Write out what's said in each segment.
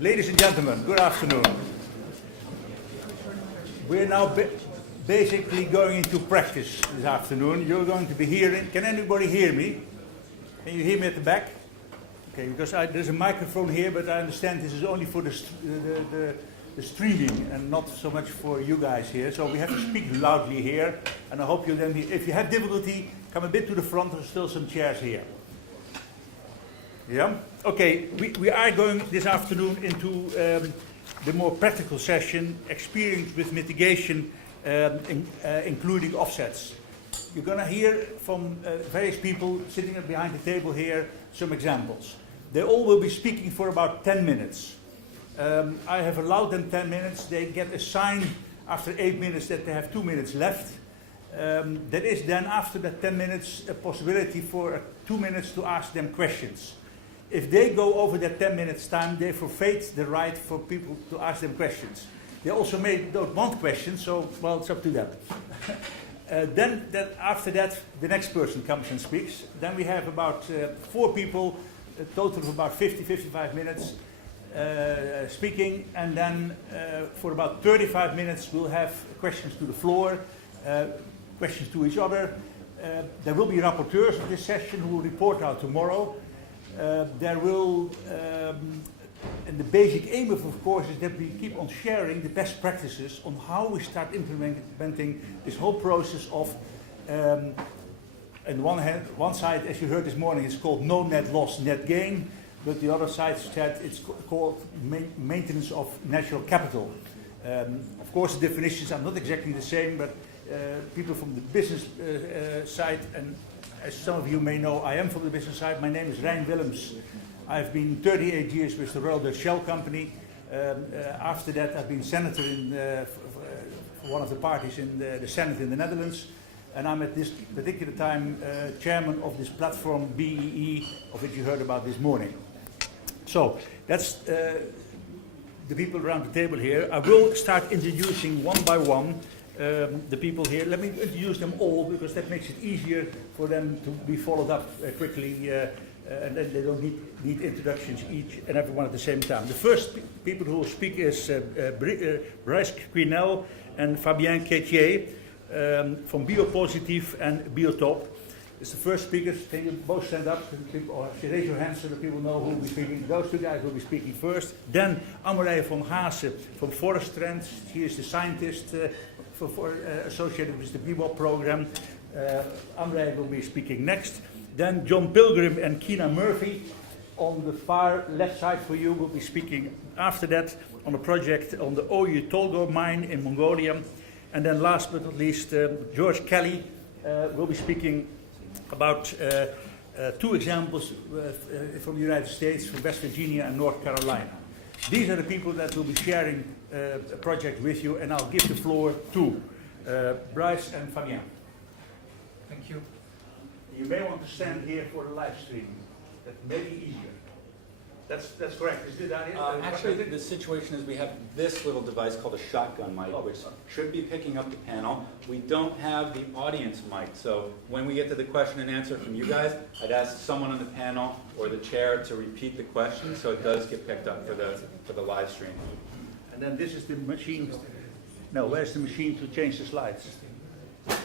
Ladies and gentlemen, good afternoon. We're now basically going into practice this afternoon. You're going to be hearing, can anybody hear me? Can you hear me at the back? Okay, because there's a microphone here, but I understand this is only for the streaming and not so much for you guys here. So we have to speak loudly here, and I hope you'll then be, if you have difficulty, come a bit to the front, there's still some chairs here. Yeah? Okay, we are going this afternoon into the more practical session, experience with mitigation, including offsets. You're going to hear from various people sitting behind the table here some examples. They all will be speaking for about 10 minutes. I have allowed them 10 minutes. They get a sign after 8 minutes that they have 2 minutes left. There is then, after that 10 minutes, a possibility for 2 minutes to ask them questions. If they go over that 10 minutes time, they forfeit the right for people to ask them questions. They also don't want questions, so, well, it's up to them. After that, the next person comes and speaks. Then we have about 4 people, a total of about 50-55 minutes speaking, and then for about 35 minutes we'll have questions to the floor, questions to each other. There will be rapporteurs of this session who will report out tomorrow. There will, and the basic aim of course, is that we keep on sharing the best practices on how we start implementing this whole process of, on one side, as you heard this morning, it's called no net loss, net gain, but the other side said it's called maintenance of natural capital. Of course, the definitions are not exactly the same, but people from the business side, and as some of you may know, I am from the business side. My name is Rijn Willems. I've been 38 years with the Royal Dutch Shell Company. After that, I've been senator in one of the parties in the Senate in the Netherlands. And I'm at this particular time chairman of this platform, BEE, of which you heard about this morning. So, that's the people around the table here. I will start introducing one by one the people here. Let me introduce them all, because that makes it easier for them to be followed up quickly, and then they don't need introductions each and everyone at the same time. The first people who will speak is Bryce Quinel and Fabien Quetier from Biopositive and Biotop. It's the first speakers. Can you both stand up or raise your hands so that people know who will be speaking? Those two guys will be speaking first. Then Amarije van Haase from Forest Trends. She is the scientist associated with the BBOP program. Amarije will be speaking next. Then John Pilgrim and Kina Murphy on the far left side for you will be speaking after that on a project on the Oyu Tolgor mine in Mongolia. And then last but not least, George Kelly will be speaking about 2 examples from the United States, from West Virginia and North Carolina. These are the people that will be sharing a project with you, and I'll give the floor to Bryce and Fabien. Thank you. You may want to stand here for the live stream. That may be easier. That's correct. Is it actually, the situation is we have this little device called a shotgun mic, which should be picking up the panel. We don't have the audience mic, so when we get to the question and answer from you guys, I'd ask someone on the panel or the chair to repeat the question so it does get picked up for the live stream. And then this is the machine. No, where's the machine to change the slides? Are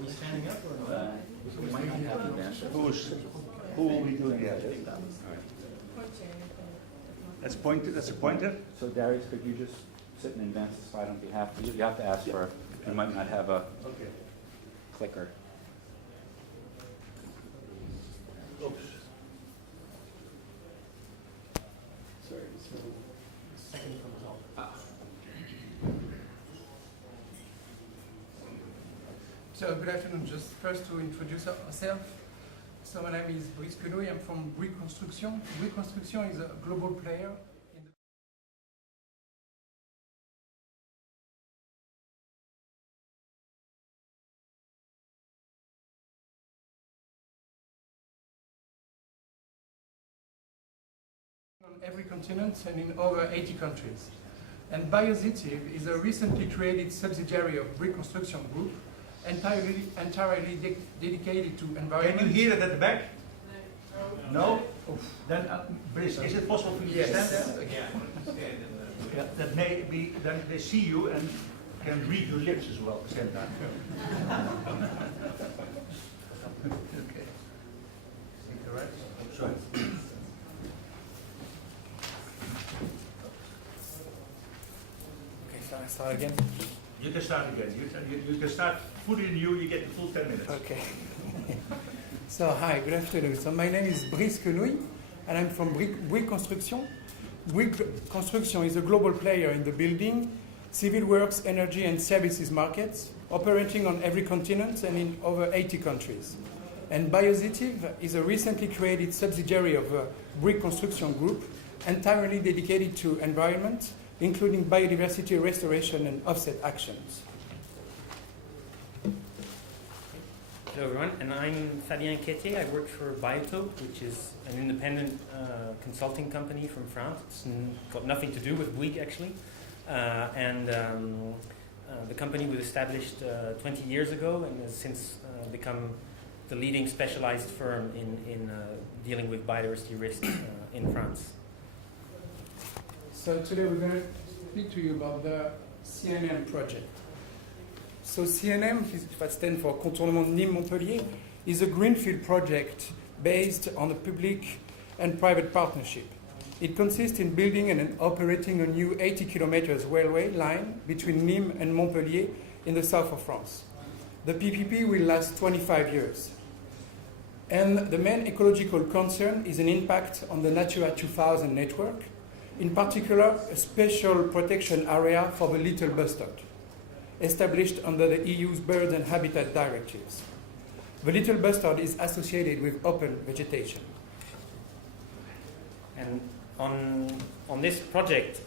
we standing up or not? We might not have the answer. Who will be doing that? That's a pointer. So Darius, could you just sit and advance the slide on behalf of you? You have to ask for, you might not have a clicker. Oops. Sorry, second from the top. So good afternoon. Just first to introduce ourselves. So my name is Bryce Quinel. I'm from Reconstruction. Reconstruction is a global player in on every continent and in over 80 countries. And Biodiversity is a recently created subsidiary of Reconstruction Group, entirely dedicated to environment. Can you hear it at the back? No? Then, Brice, is it possible for you to stand there? Yes. Yeah, that may be, then they see you and can read your lips as well at the same time. Okay. Correct? Sorry. Okay, so I start again. You can start again. You can start fully new, you get the full 10 minutes. Okay. So, hi, good afternoon. So, my name is Brice Quenouille, and I'm from Bouygues Construction. Bouygues Construction is a global player in the building, civil works, energy, and services markets, operating on every continent and in over 80 countries. And Biodiversity is a recently created subsidiary of the Bouygues Construction Group, entirely dedicated to environment, including biodiversity restoration and offset actions. Hello everyone, and I'm Fabien Quétier. I work for Keynote, which is an independent consulting company from France. It's got nothing to do with Bouygues actually. The company was established 20 years ago and has since become the leading specialized firm in dealing with biodiversity risk in France. So today we're going to speak to you about the CNM project. So CNM, that stands for Contournement Nîmes-Montpellier, is a greenfield project based on a public and private partnership. It consists in building and operating a new 80 kilometers railway line between Nîmes and Montpellier in the south of France. The PPP will last 25 years. And the main ecological concern is an impact on the Natura 2000 network, in particular a special protection area for the little bustard, established under the EU's Birds and Habitat Directives. The little bustard is associated with open vegetation. And on this project,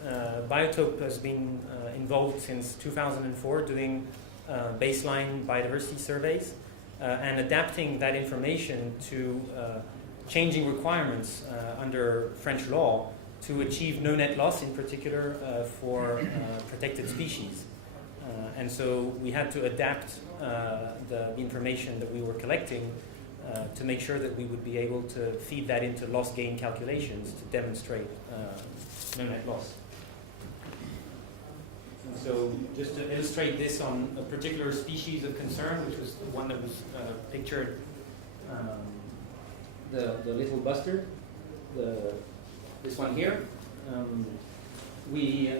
Biotope has been involved since 2004 doing baseline biodiversity surveys and adapting that information to changing requirements under French law to achieve no net loss, in particular for protected species. And so we had to adapt the information that we were collecting to make sure that we would be able to feed that into loss gain calculations to demonstrate no net loss. And so just to illustrate this on a particular species of concern, which was the one that was pictured, the little bustard, this one here. We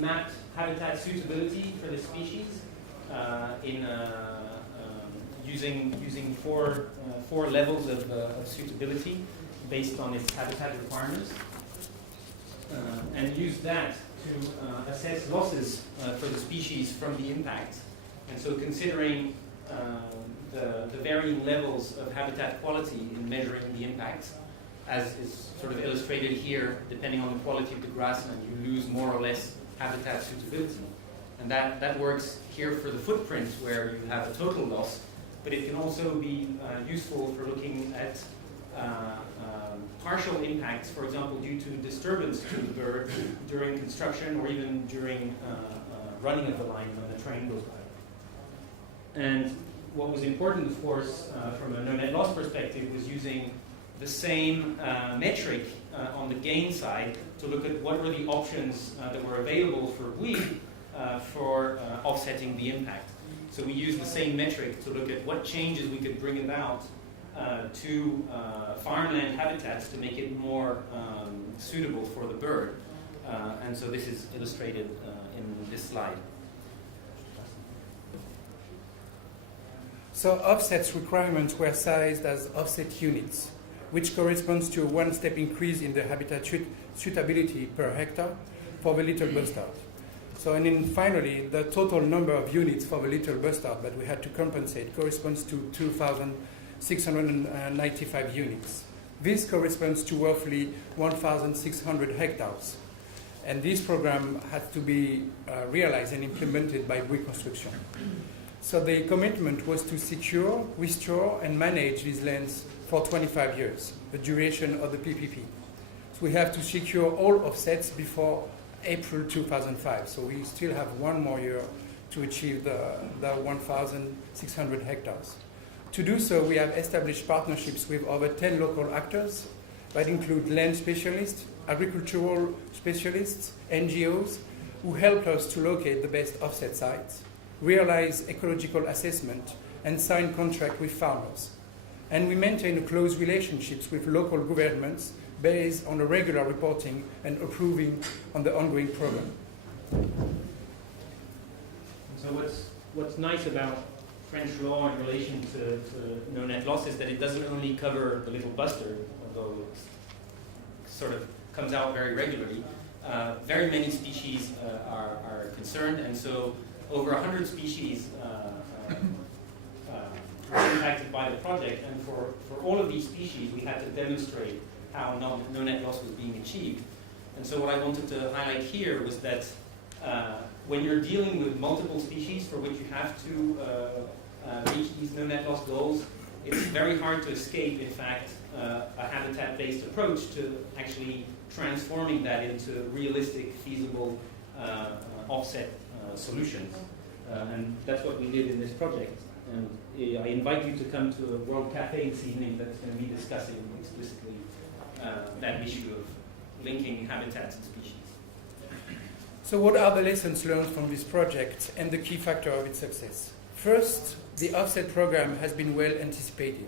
mapped habitat suitability for this species using four levels of suitability based on its habitat requirements, and used that to assess losses for the species from the impact. And so considering the varying levels of habitat quality in measuring the impact, as is sort of illustrated here, depending on the quality of the grassland, you lose more or less habitat suitability. And that works here for the footprint, where you have a total loss, but it can also be useful for looking at partial impacts, for example, due to disturbance to the bird during construction or even during running of the line when the train goes by. And what was important, of course, from a no net loss perspective, was using the same metric on the gain side to look at what were the options that were available for Bouygues for offsetting the impact. So we used the same metric to look at what changes we could bring about to farmland habitats to make it more suitable for the bird. And so this is illustrated in this slide. So offsets requirements were sized as offset units, which corresponds to a one-step increase in the habitat suitability per hectare for the little bustard. So, and then finally, the total number of units for the little bustard that we had to compensate corresponds to 2,695 units. This corresponds to roughly 1,600 hectares. And this program had to be realized and implemented by Bouygues Construction. So the commitment was to secure, restore, and manage these lands for 25 years, the duration of the PPP. So we have to secure all offsets before April 2005. So we still have one more year to achieve the 1,600 hectares. To do so, we have established partnerships with over 10 local actors that include land specialists, agricultural specialists, NGOs, who helped us to locate the best offset sites, realize ecological assessment, and sign contract with farmers. And we maintain close relationships with local governments based on a regular reporting and approving on the ongoing program. So what's nice about French law in relation to no net loss is that it doesn't only cover the little buster, although it sort of comes out very regularly. Very many species are concerned, and so over 100 species were impacted by the project, and for all of these species we had to demonstrate how no net loss was being achieved. And so what I wanted to highlight here was that when you're dealing with multiple species for which you have to reach these no net loss goals, it's very hard to escape, in fact, a habitat-based approach to actually transforming that into realistic, feasible offset solutions. And that's what we did in this project. And I invite you to come to a World Cafe this evening that's going to be discussing explicitly that issue of linking habitats and species. So what are the lessons learned from this project and the key factor of its success? First, the offset program has been well anticipated.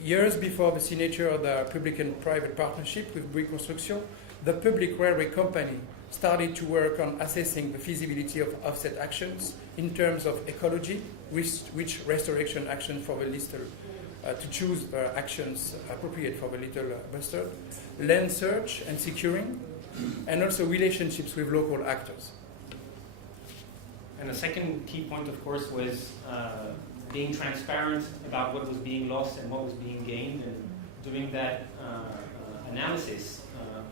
Years before the signature of the public and private partnership with Bouygues Construction, the public railway company started to work on assessing the feasibility of offset actions in terms of ecology, which restoration action for the little, to choose actions appropriate for the little bustard, land search and securing, and also relationships with local actors. And the second key point, of course, was being transparent about what was being lost and what was being gained, and doing that analysis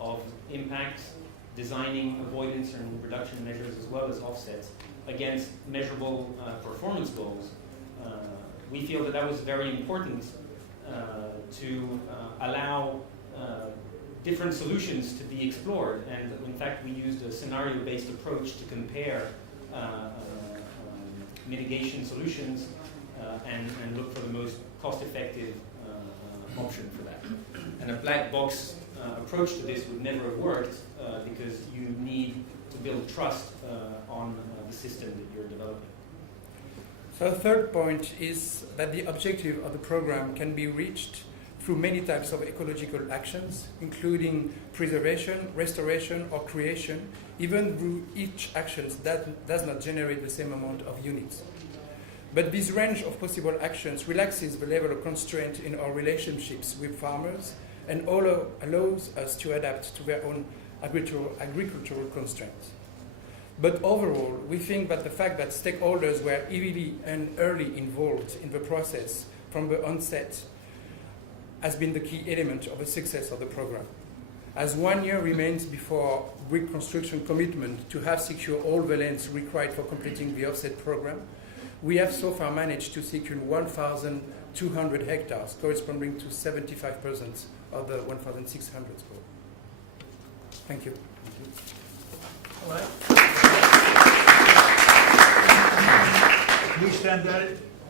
of impacts, designing avoidance and reduction measures as well as offsets against measurable performance goals. We feel that that was very important to allow different solutions to be explored, and in fact we used a scenario-based approach to compare mitigation solutions and look for the most cost-effective option for that. And a black box approach to this would never have worked because you need to build trust on the system that you're developing. So the third point is that the objective of the program can be reached through many types of ecological actions, including preservation, restoration, or creation, even though each action does not generate the same amount of units. But this range of possible actions relaxes the level of constraint in our relationships with farmers and allows us to adapt to their own agricultural constraints. But overall, we think that the fact that stakeholders were heavily and early involved in the process from the onset has been the key element of the success of the program. As 1 year remains before Bouygues Construction commitment to have secured all the lands required for completing the offset program, we have so far managed to secure 1,200 hectares, corresponding to 75% of the 1,600 goal. Thank you. All right. Please stand there.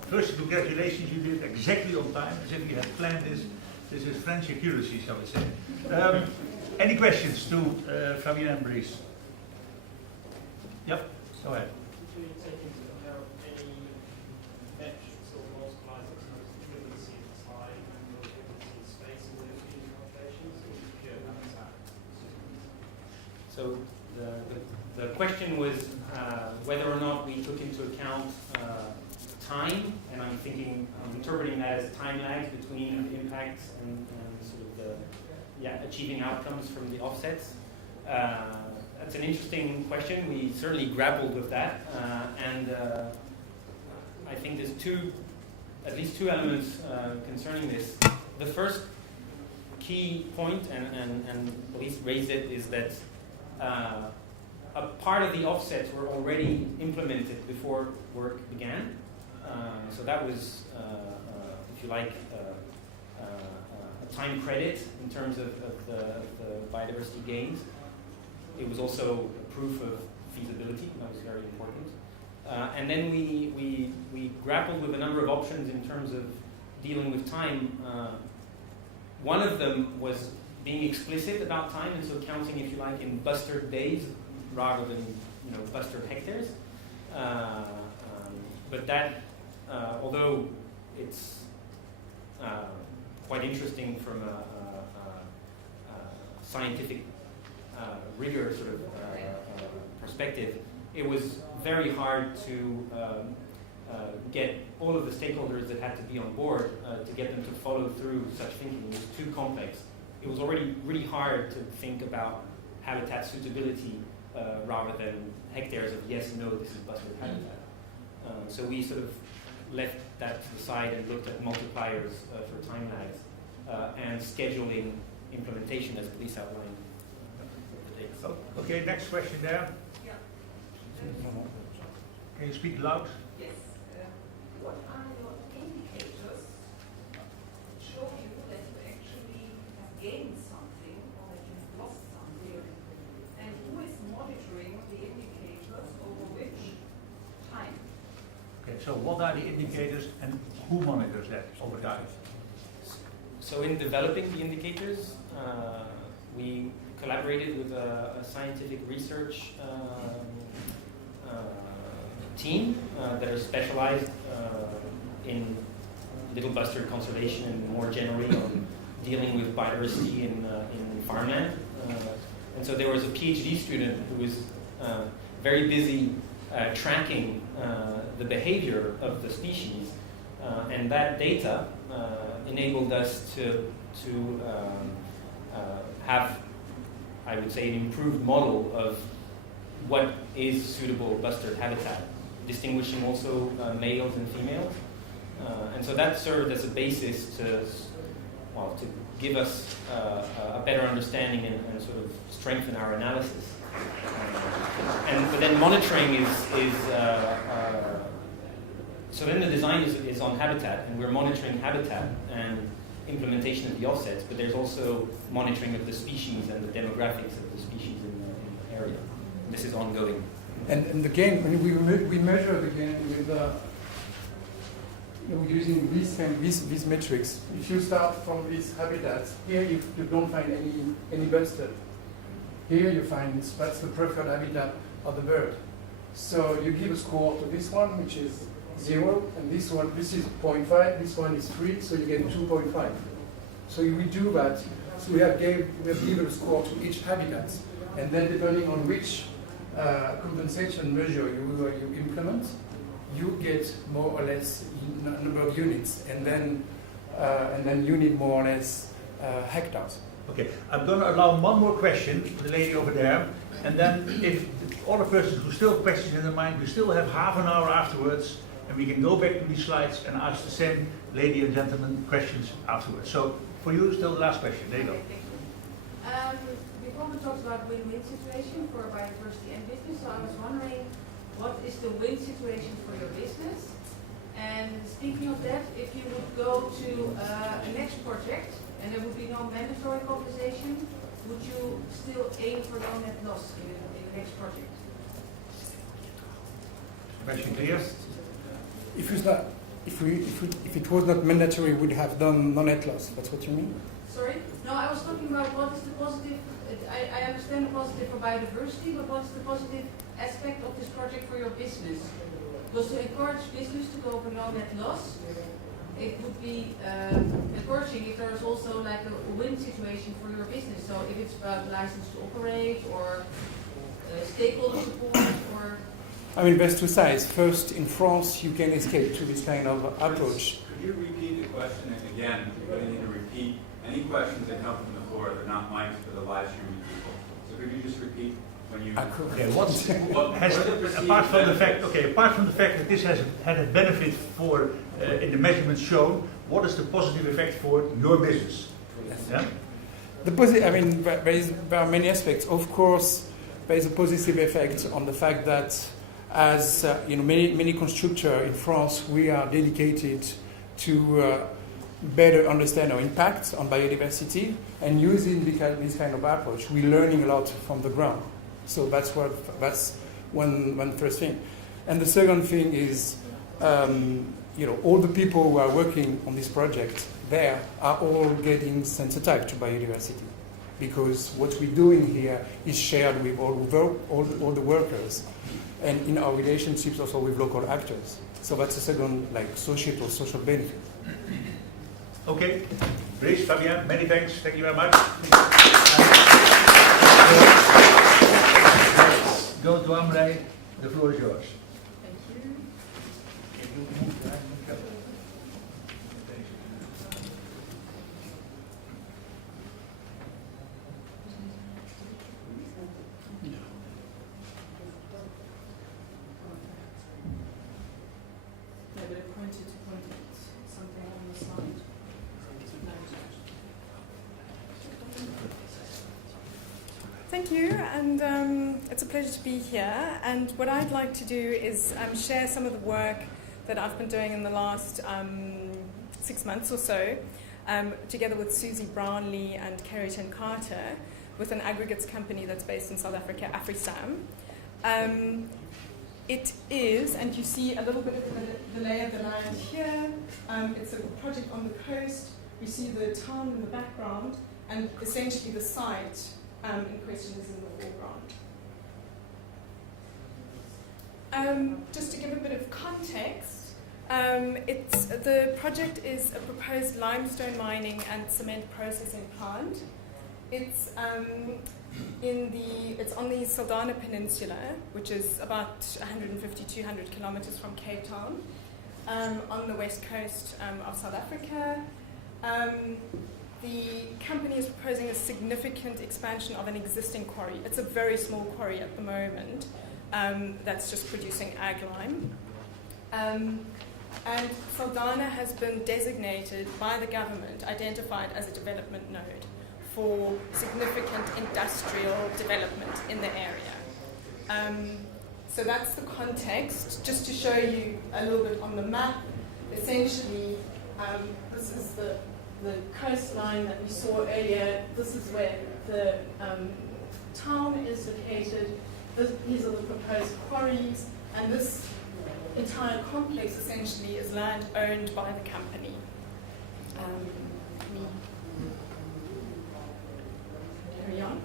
First, congratulations, you did it exactly on time, as if you had planned this. This is French accuracy, shall we say. Any questions to Fabien and Brice? Yep, go ahead. Did you take into account any metrics or multipliers in terms of frequency of time or frequency of space in those fusion populations, or pure habitat? So the question was whether or not we took into account time, and I'm interpreting that as time lags between impacts and sort of the achieving outcomes from the offsets. That's an interesting question. We certainly grappled with that, and I think there's at least two elements concerning this. The first key point, and Elise raised it, is that a part of the offsets were already implemented before work began. So that was, if you like, a time credit in terms of the biodiversity gains. It was also a proof of feasibility. That was very important. And then we grappled with a number of options in terms of dealing with time. One of them was being explicit about time, and so counting, if you like, in bustard days rather than bustered hectares. But that, although it's quite interesting from a scientific rigor sort of perspective, it was very hard to get all of the stakeholders that had to be on board to get them to follow through such thinking. It was too complex. It was already really hard to think about habitat suitability rather than hectares of yes, no, this is busted habitat. So we sort of left that to the side and looked at multipliers for time lags and scheduling implementation as police outlined. Okay, next question there. Yeah. Can you speak loud? Yes. What are your indicators that show you that you actually have gained something or that you've lost something? And who is monitoring the indicators over which time? Okay, so what are the indicators and who monitors that over time? So in developing the indicators, we collaborated with a scientific research team that are specialized in little bustard conservation and more generally on dealing with biodiversity in farmland. And so there was a PhD student who was very busy tracking the behavior of the species, and that data enabled us to have, I would say, an improved model of what is suitable bustard habitat, distinguishing also males and females. And so that served as a basis to give us a better understanding and sort of strengthen our analysis. But then monitoring is so then the design is on habitat, and we're monitoring habitat and implementation of the offsets, but there's also monitoring of the species and the demographics of the species in the area. This is ongoing. And the gain, we measure the gain with using these metrics. If you start from these habitats, here you don't find any busted. Here you find that's the preferred habitat of the bird. So you give a score to this one, which is 0, and this one, this is 0.5, this one is 3, so you get 2.5. So we do that. So we have given a score to each habitat, and then depending on which compensation measure you implement, you get more or less number of units, and then you need more or less hectares. Okay, I'm going to allow one more question to the lady over there, and then if the other persons who still have questions in their mind, we still have half an hour afterwards, and we can go back to these slides and ask the same lady and gentleman questions afterwards. So for you, still the last question. There you go. Before we talked about win-win situation for biodiversity and business, so I was wondering, what is the win situation for your business? And speaking of that, if you would go to a next project and there would be no mandatory compensation, would you still aim for no net loss in the next project? Question clear? If it was not mandatory, we would have done no net loss. That's what you mean? Sorry? No, I was talking about what is the positive. I understand the positive for biodiversity, but what's the positive aspect of this project for your business? Because to encourage business to go for no net loss, it would be encouraging if there is also like a win situation for your business. So if it's about license to operate or stakeholder support or... I mean, there's two sides. First, in France, you can escape to this kind of approach. Could you repeat the question? And again, you're going to need to repeat any questions that come from the floor. They're not mics for the live streaming people. So could you just repeat when you... Okay, apart from the fact that this has had a benefit for, in the measurements shown, what is the positive effect for your business? Yeah? There are many aspects. Of course, there is a positive effect on the fact that as many constructors in France, we are dedicated to better understand our impact on biodiversity, and using this kind of approach, we're learning a lot from the ground. So that's one first thing. And the second thing is, all the people who are working on this project there are all getting sensitized to biodiversity. because what we're doing here is shared with all the workers, and in our relationships also with local actors. So that's a second social benefit. Okay, Brice, Fabien, many thanks. Thank you very much. Let's go to Amrei. The floor is yours. Thank you. Yeah, but it pointed to something on the slide. Thank you, and it's a pleasure to be here. And what I'd like to do is share some of the work that I've been doing in the last 6 months or so, together with Susie Brownlee and Kerry Carter, with an aggregates company that's based in South Africa, AfriSam. It is, and you see a little bit of the lay of the land here. It's a project on the coast. You see the town in the background, and essentially the site in question is in the foreground. Just to give a bit of context, the project is a proposed limestone mining and cement processing plant. It's on the Saldanha Peninsula, which is about 150-200 kilometers from Cape Town, on the west coast of South Africa. The company is proposing a significant expansion of an existing quarry. It's a very small quarry at the moment that's just producing ag lime. And Saldanha has been designated by the government, identified as a development node for significant industrial development in the area. So that's the context. Just to show you a little bit on the map, essentially this is the coastline that we saw earlier. This is where the town is located. These are the proposed quarries, and this entire complex essentially is land owned by the company. Carry on.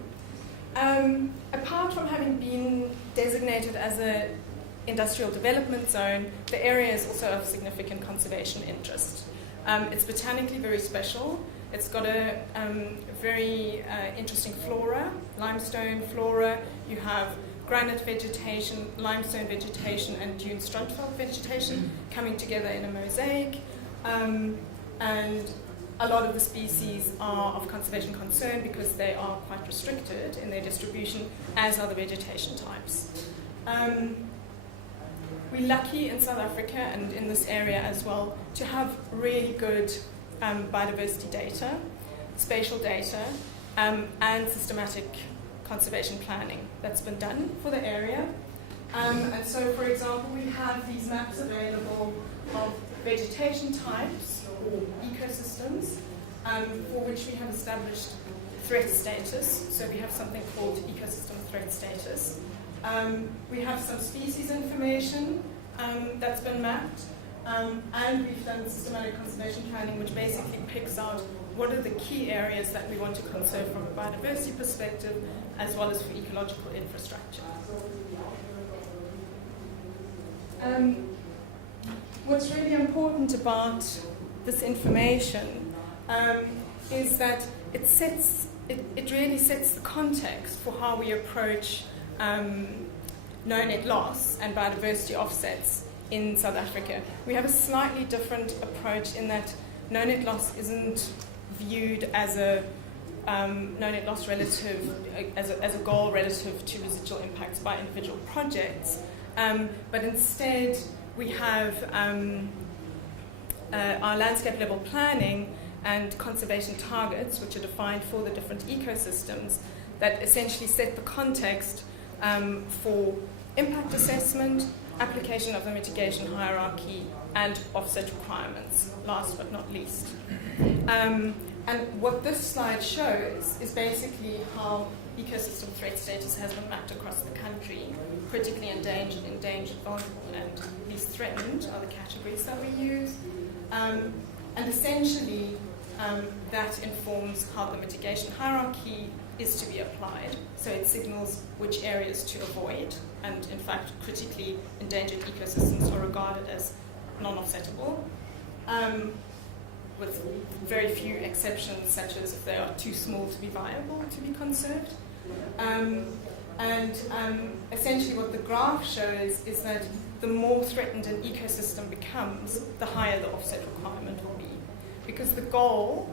Apart from having been designated as an industrial development zone, the area is also of significant conservation interest. It's botanically very special. It's got a very interesting flora, limestone flora. You have granite vegetation, limestone vegetation, and dune strontiol vegetation coming together in a mosaic. And a lot of the species are of conservation concern because they are quite restricted in their distribution, as are the vegetation types. We're lucky in South Africa and in this area as well to have really good biodiversity data, spatial data, and systematic conservation planning that's been done for the area. And so, for example, we have these maps available of vegetation types or ecosystems for which we have established threat status. So we have something called ecosystem threat status. We have some species information that's been mapped, and we've done systematic conservation planning, which basically picks out what are the key areas that we want to conserve from a biodiversity perspective, as well as for ecological infrastructure. What's really important about this information is that it really sets the context for how we approach no net loss and biodiversity offsets in South Africa. We have a slightly different approach in that no net loss isn't viewed as a no net loss relative as a goal relative to residual impacts by individual projects, but instead we have our landscape level planning and conservation targets, which are defined for the different ecosystems, that essentially set the context for impact assessment, application of the mitigation hierarchy, and offset requirements, last but not least. And what this slide shows is basically how ecosystem threat status has been mapped across the country. Critically endangered, vulnerable, and least threatened are the categories that we use. And essentially, that informs how the mitigation hierarchy is to be applied. So it signals which areas to avoid, and in fact, critically endangered ecosystems are regarded as non-offsettable, with very few exceptions, such as if they are too small to be viable to be conserved. Essentially what the graph shows is that the more threatened an ecosystem becomes, the higher the offset requirement will be. Because the goal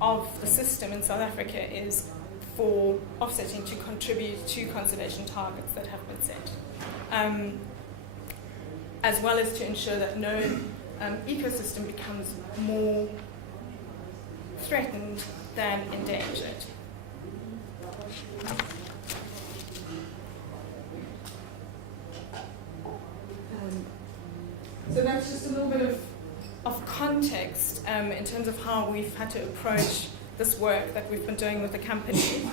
of the system in South Africa is for offsetting to contribute to conservation targets that have been set, as well as to ensure that no ecosystem becomes more threatened than endangered. So that's just a little bit of context in terms of how we've had to approach this work that we've been doing with the company.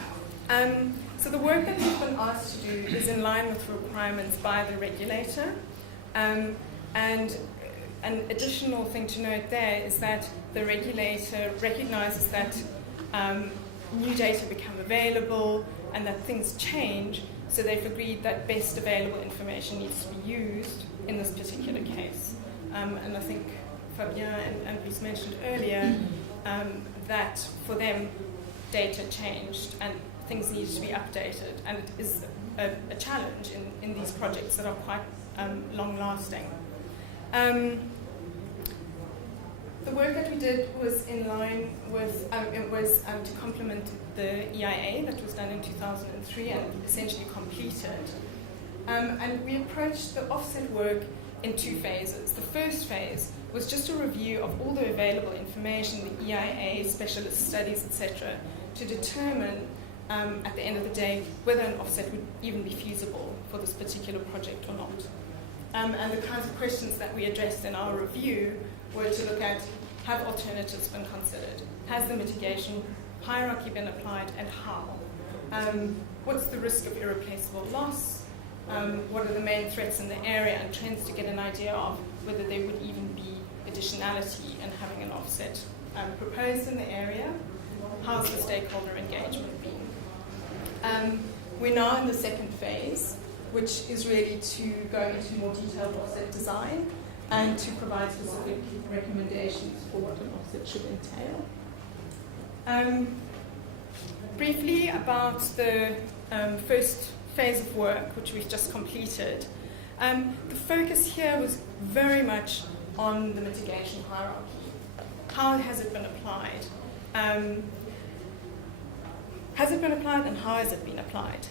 So the work that we've been asked to do is in line with requirements by the regulator. And an additional thing to note there is that the regulator recognizes that new data become available and that things change, so they've agreed that best available information needs to be used in this particular case. And I think Fabien and Brice mentioned earlier that for them data changed and things needed to be updated, and it is a challenge in these projects that are quite long-lasting. The work that we did was in line with, it was to complement the EIA that was done in 2003 and essentially completed. And we approached the offset work in two phases. The first phase was just a review of all the available information, the EIA, specialist studies, etc., to determine at the end of the day whether an offset would even be feasible for this particular project or not. And the kinds of questions that we addressed in our review were to look at, have alternatives been considered? Has the mitigation hierarchy been applied, and how? What's the risk of irreplaceable loss? What are the main threats in the area and trends to get an idea of whether there would even be additionality in having an offset proposed in the area? How's the stakeholder engagement been? We're now in the second phase, which is really to go into more detailed offset design and to provide specific recommendations for what an offset should entail. Briefly about the first phase of work, which we've just completed. The focus here was very much on the mitigation hierarchy. How has it been applied? Has it been applied, and how has it been applied?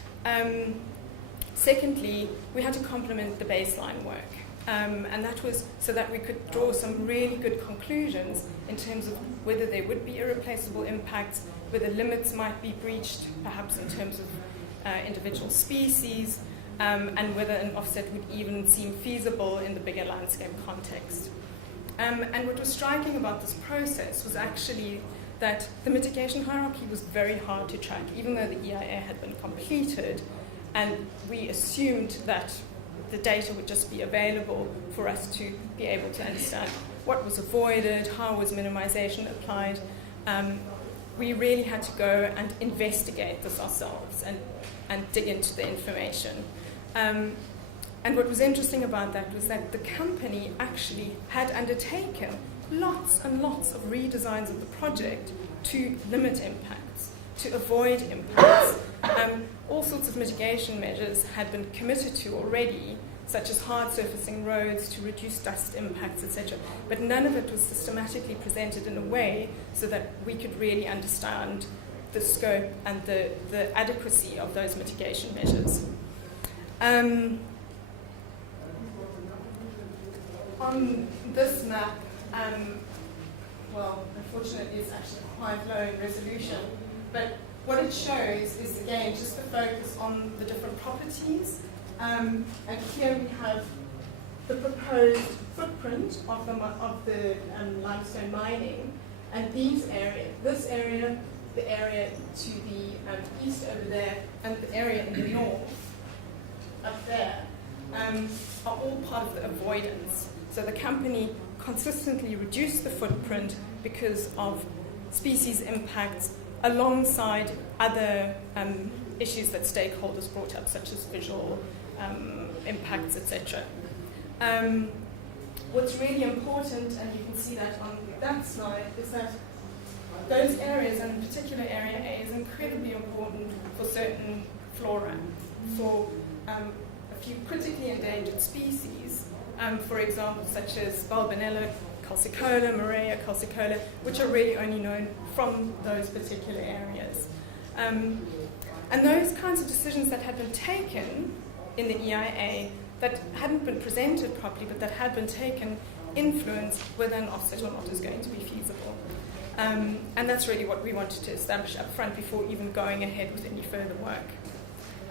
Secondly, we had to complement the baseline work. And that was so that we could draw some really good conclusions in terms of whether there would be irreplaceable impacts, whether limits might be breached, perhaps in terms of individual species, and whether an offset would even seem feasible in the bigger landscape context. And what was striking about this process was actually that the mitigation hierarchy was very hard to track, even though the EIA had been completed, and we assumed that the data would just be available for us to be able to understand what was avoided, how was minimization applied. We really had to go and investigate this ourselves and dig into the information. And what was interesting about that was that the company actually had undertaken lots and lots of redesigns of the project to limit impacts, to avoid impacts. All sorts of mitigation measures had been committed to already, such as hard surfacing roads to reduce dust impacts, etc. But none of it was systematically presented in a way so that we could really understand the scope and the adequacy of those mitigation measures. On this map, well, unfortunately it's actually quite low in resolution, but what it shows is, again, just the focus on the different properties. And here we have the proposed footprint of the limestone mining, and this area, the area to the east over there, and the area in the north up there are all part of the avoidance. So the company consistently reduced the footprint because of species impacts, alongside other issues that stakeholders brought up, such as visual impacts, etc. What's really important, and you can see that on that slide, is that those areas, and in particular Area A, is incredibly important for certain flora, for a few critically endangered species, for example, such as Bulbinella calcicola, Morea calcicola, which are really only known from those particular areas. And those kinds of decisions that had been taken in the EIA that hadn't been presented properly, but that had been taken, influence whether an offset or not is going to be feasible. And that's really what we wanted to establish up front before even going ahead with any further work.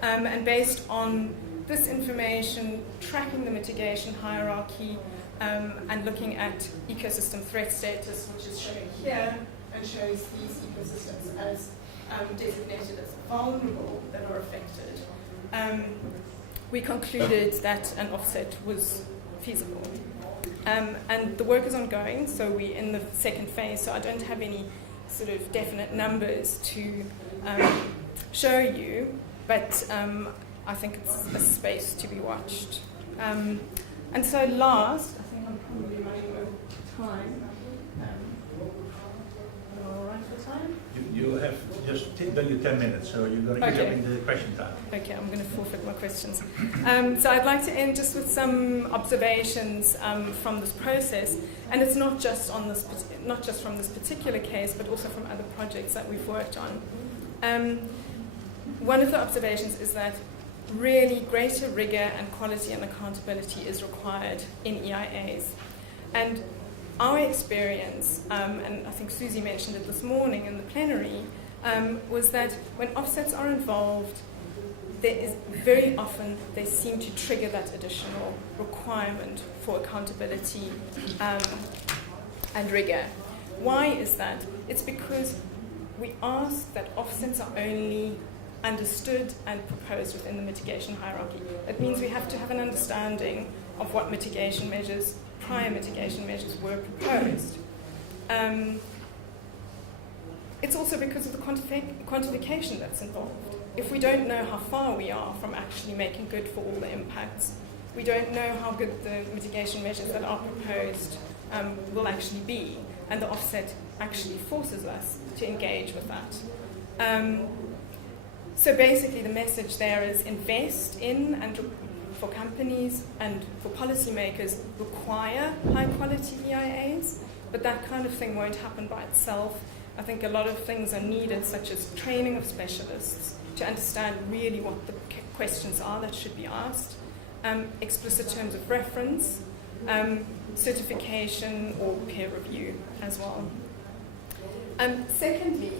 And based on this information, tracking the mitigation hierarchy, and looking at ecosystem threat status, which is shown here, and shows these ecosystems as designated as vulnerable that are affected, we concluded that an offset was feasible. And the work is ongoing, so we're in the second phase, so I don't have any sort of definite numbers to show you, but I think it's a space to be watched. And so last, I think I'm probably running out of time. Am I all right for time? You have just done your 10 minutes, so you're going to get up in the question time. Okay, I'm going to forfeit my questions. So I'd like to end just with some observations from this process, and it's not just on this, not just from this particular case, but also from other projects that we've worked on. One of the observations is that really greater rigor and quality and accountability is required in EIAs. And our experience, and I think Susie mentioned it this morning in the plenary, was that when offsets are involved, there is very often they seem to trigger that additional requirement for accountability and rigor. Why is that? It's because we ask that offsets are only understood and proposed within the mitigation hierarchy. It means we have to have an understanding of what mitigation measures, prior mitigation measures were proposed. It's also because of the quantification that's involved. If we don't know how far we are from actually making good for all the impacts, we don't know how good the mitigation measures that are proposed will actually be, and the offset actually forces us to engage with that. So basically the message there is invest in, and for companies and for policymakers, require high quality EIAs, but that kind of thing won't happen by itself. I think a lot of things are needed, such as training of specialists to understand really what the questions are that should be asked, explicit terms of reference, certification or peer review as well. Secondly,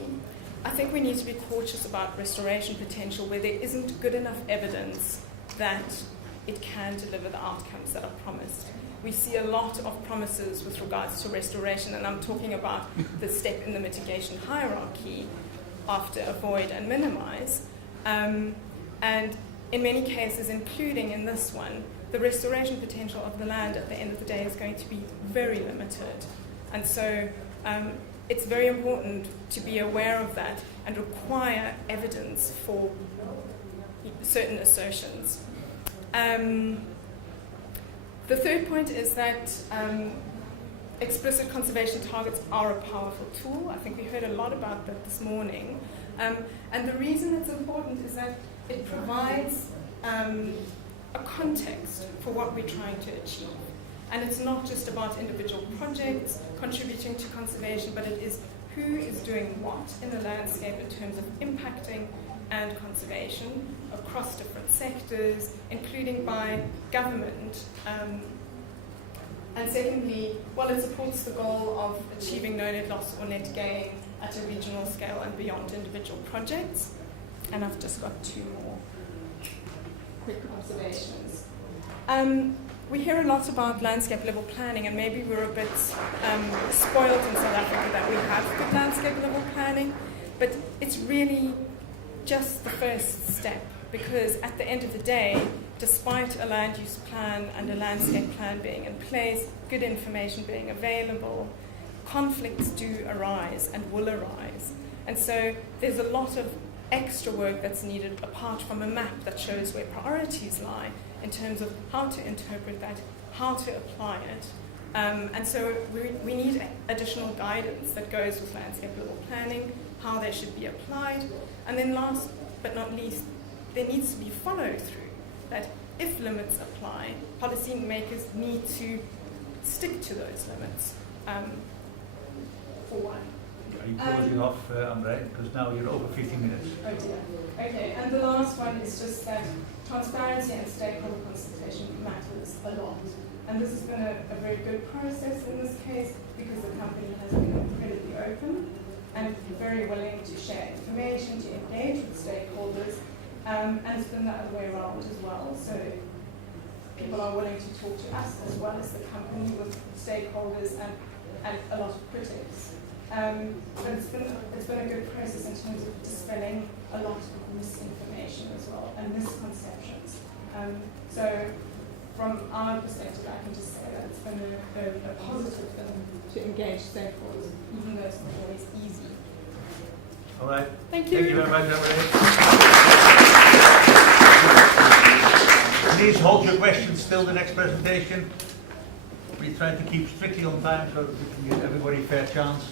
I think we need to be cautious about restoration potential where there isn't good enough evidence that it can deliver the outcomes that are promised. We see a lot of promises with regards to restoration, and I'm talking about the step in the mitigation hierarchy after avoid and minimize. And in many cases, including in this one, the restoration potential of the land at the end of the day is going to be very limited. And so it's very important to be aware of that and require evidence for certain assertions. The third point is that explicit conservation targets are a powerful tool. I think we heard a lot about that this morning. And the reason it's important is that it provides a context for what we're trying to achieve. And it's not just about individual projects contributing to conservation, but it is who is doing what in the landscape in terms of impacting and conservation across different sectors, including by government. And secondly, while it supports the goal of achieving no net loss or net gain at a regional scale and beyond individual projects. And I've just got two more quick observations. We hear a lot about landscape level planning, and maybe we're a bit spoiled in South Africa that we have good landscape level planning, but it's really just the first step, because at the end of the day, despite a land use plan and a landscape plan being in place, good information being available, conflicts do arise and will arise. And so there's a lot of extra work that's needed apart from a map that shows where priorities lie in terms of how to interpret that, how to apply it. And so we need additional guidance that goes with landscape level planning, how they should be applied. And then last but not least, there needs to be follow through, that if limits apply, policymakers need to stick to those limits. For one. Are you closing off, André? Because now you're over 15 minutes. Oh dear. Okay, and the last one is just that transparency and stakeholder consultation matters a lot. And this has been a very good process in this case because the company has been incredibly open and very willing to share information, to engage with stakeholders, and it's been the other way around as well. So people are willing to talk to us as well as the company with stakeholders and a lot of critics. But it's been a good process in terms of dispelling a lot of misinformation as well and misconceptions. So from our perspective, I can just say that it's been a positive thing to engage stakeholders, even though it's not always easy. All right. Thank you. Thank you very much, André. Please hold your questions till the next presentation. We try to keep strictly on time so that we can give everybody a fair chance.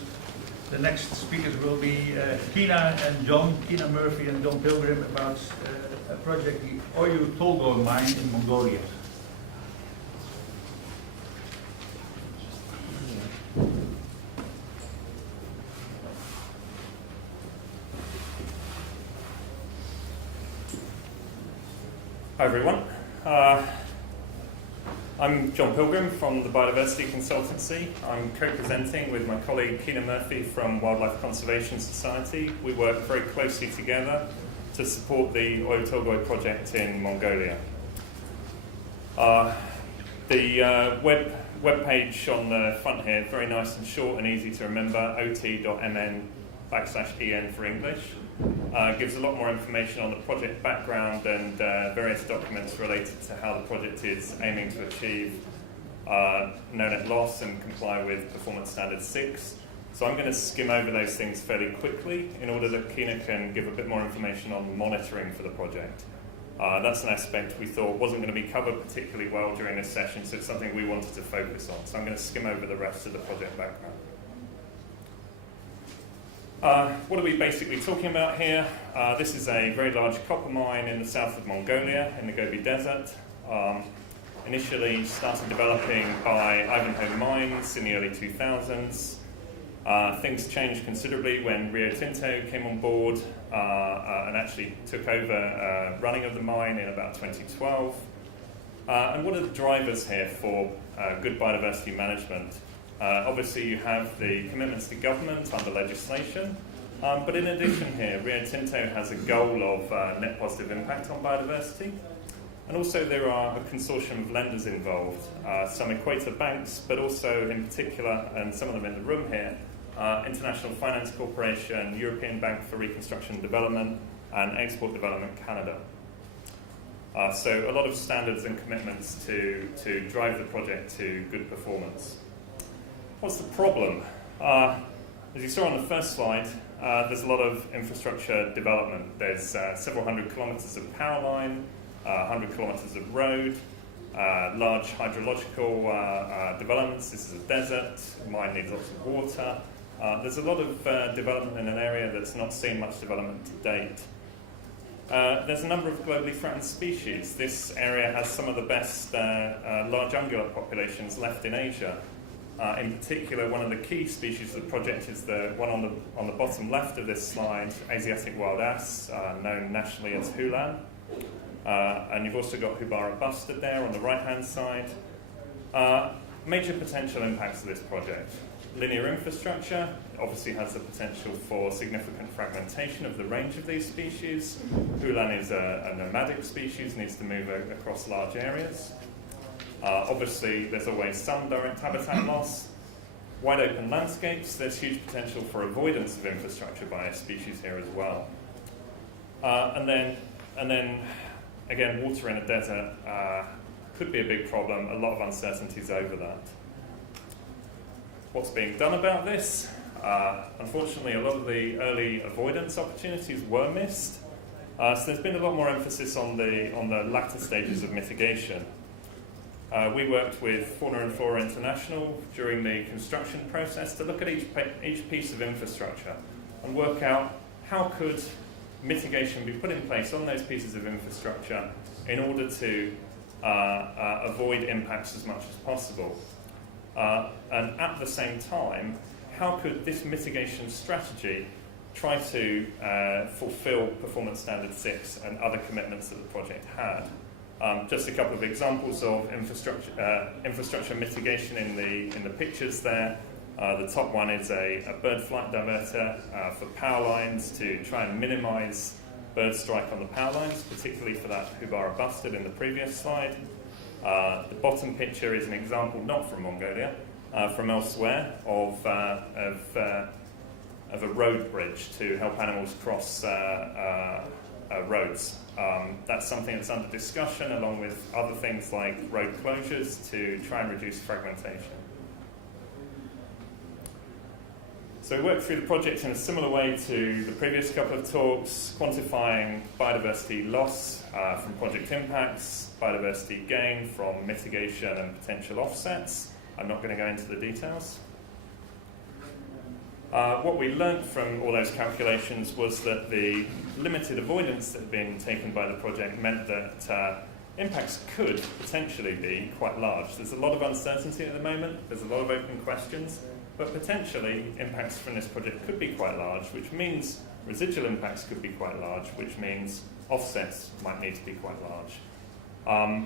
The next speakers will be Kina and John, Kina Murphy and John Pilgrim, about a project, the Oyu-Tolgoi mine in Mongolia. Hi everyone. I'm John Pilgrim from the Biodiversity Consultancy. I'm co-presenting with my colleague Kina Murphy from Wildlife Conservation Society. We work very closely together to support the Oyu-Tolgoi project in Mongolia. The web page on the front here, very nice and short and easy to remember, ot.mn/en for English. Gives a lot more information on the project background and various documents related to how the project is aiming to achieve no net loss and comply with Performance Standard 6. So I'm going to skim over those things fairly quickly in order that Kina can give a bit more information on monitoring for the project. That's an aspect we thought wasn't going to be covered particularly well during this session, so it's something we wanted to focus on. So I'm going to skim over the rest of the project background. What are we basically talking about here? This is a very large copper mine in the south of Mongolia, in the Gobi Desert. Initially started developing by Ivanhoe Mines in the early 2000s. Things changed considerably when Rio Tinto came on board and actually took over running of the mine in about 2012. And what are the drivers here for good biodiversity management? Obviously you have the commitments to government under legislation, but in addition here, Rio Tinto has a goal of net positive impact on biodiversity. And also there are a consortium of lenders involved, some equator banks, but also in particular, and some of them in the room here, International Finance Corporation, European Bank for Reconstruction and Development, and Export Development Canada. So a lot of standards and commitments to drive the project to good performance. What's the problem? As you saw on the first slide, there's a lot of infrastructure development. There's several hundred kilometres of power line, 100 kilometres of road, large hydrological developments. This is a desert, the mine needs lots of water. There's a lot of development in an area that's not seen much development to date. There's a number of globally threatened species. This area has some of the best large ungulate populations left in Asia. In particular, one of the key species of the project is the one on the bottom left of this slide, Asiatic wild ass, known nationally as hulan. And you've also got Hubara bustard there on the right-hand side. Major potential impacts of this project. Linear infrastructure obviously has the potential for significant fragmentation of the range of these species. Hulan is a nomadic species, needs to move across large areas. Obviously, there's always some direct habitat loss. Wide open landscapes, there's huge potential for avoidance of infrastructure by a species here as well. And then, again, water in a desert could be a big problem. A lot of uncertainties over that. What's being done about this? unfortunately, a lot of the early avoidance opportunities were missed. So there's been a lot more emphasis on the latter stages of mitigation. We worked with Fauna and Flora International during the construction process to look at each piece of infrastructure and work out how could mitigation be put in place on those pieces of infrastructure in order to avoid impacts as much as possible. And at the same time, how could this mitigation strategy try to fulfill Performance Standard 6 and other commitments that the project had? Just a couple of examples of infrastructure mitigation in the pictures there. The top one is a bird flight diverter for power lines to try and minimise bird strike on the power lines, particularly for that hoobara bustard in the previous slide. The bottom picture is an example not from Mongolia, from elsewhere, of a road bridge to help animals cross roads. That's something that's under discussion along with other things like road closures to try and reduce fragmentation. So we worked through the project in a similar way to the previous couple of talks, quantifying biodiversity loss from project impacts, biodiversity gain from mitigation and potential offsets. I'm not going to go into the details. What we learned from all those calculations was that the limited avoidance that had been taken by the project meant that impacts could potentially be quite large. There's a lot of uncertainty at the moment, there's a lot of open questions, but potentially impacts from this project could be quite large, which means residual impacts could be quite large, which means offsets might need to be quite large.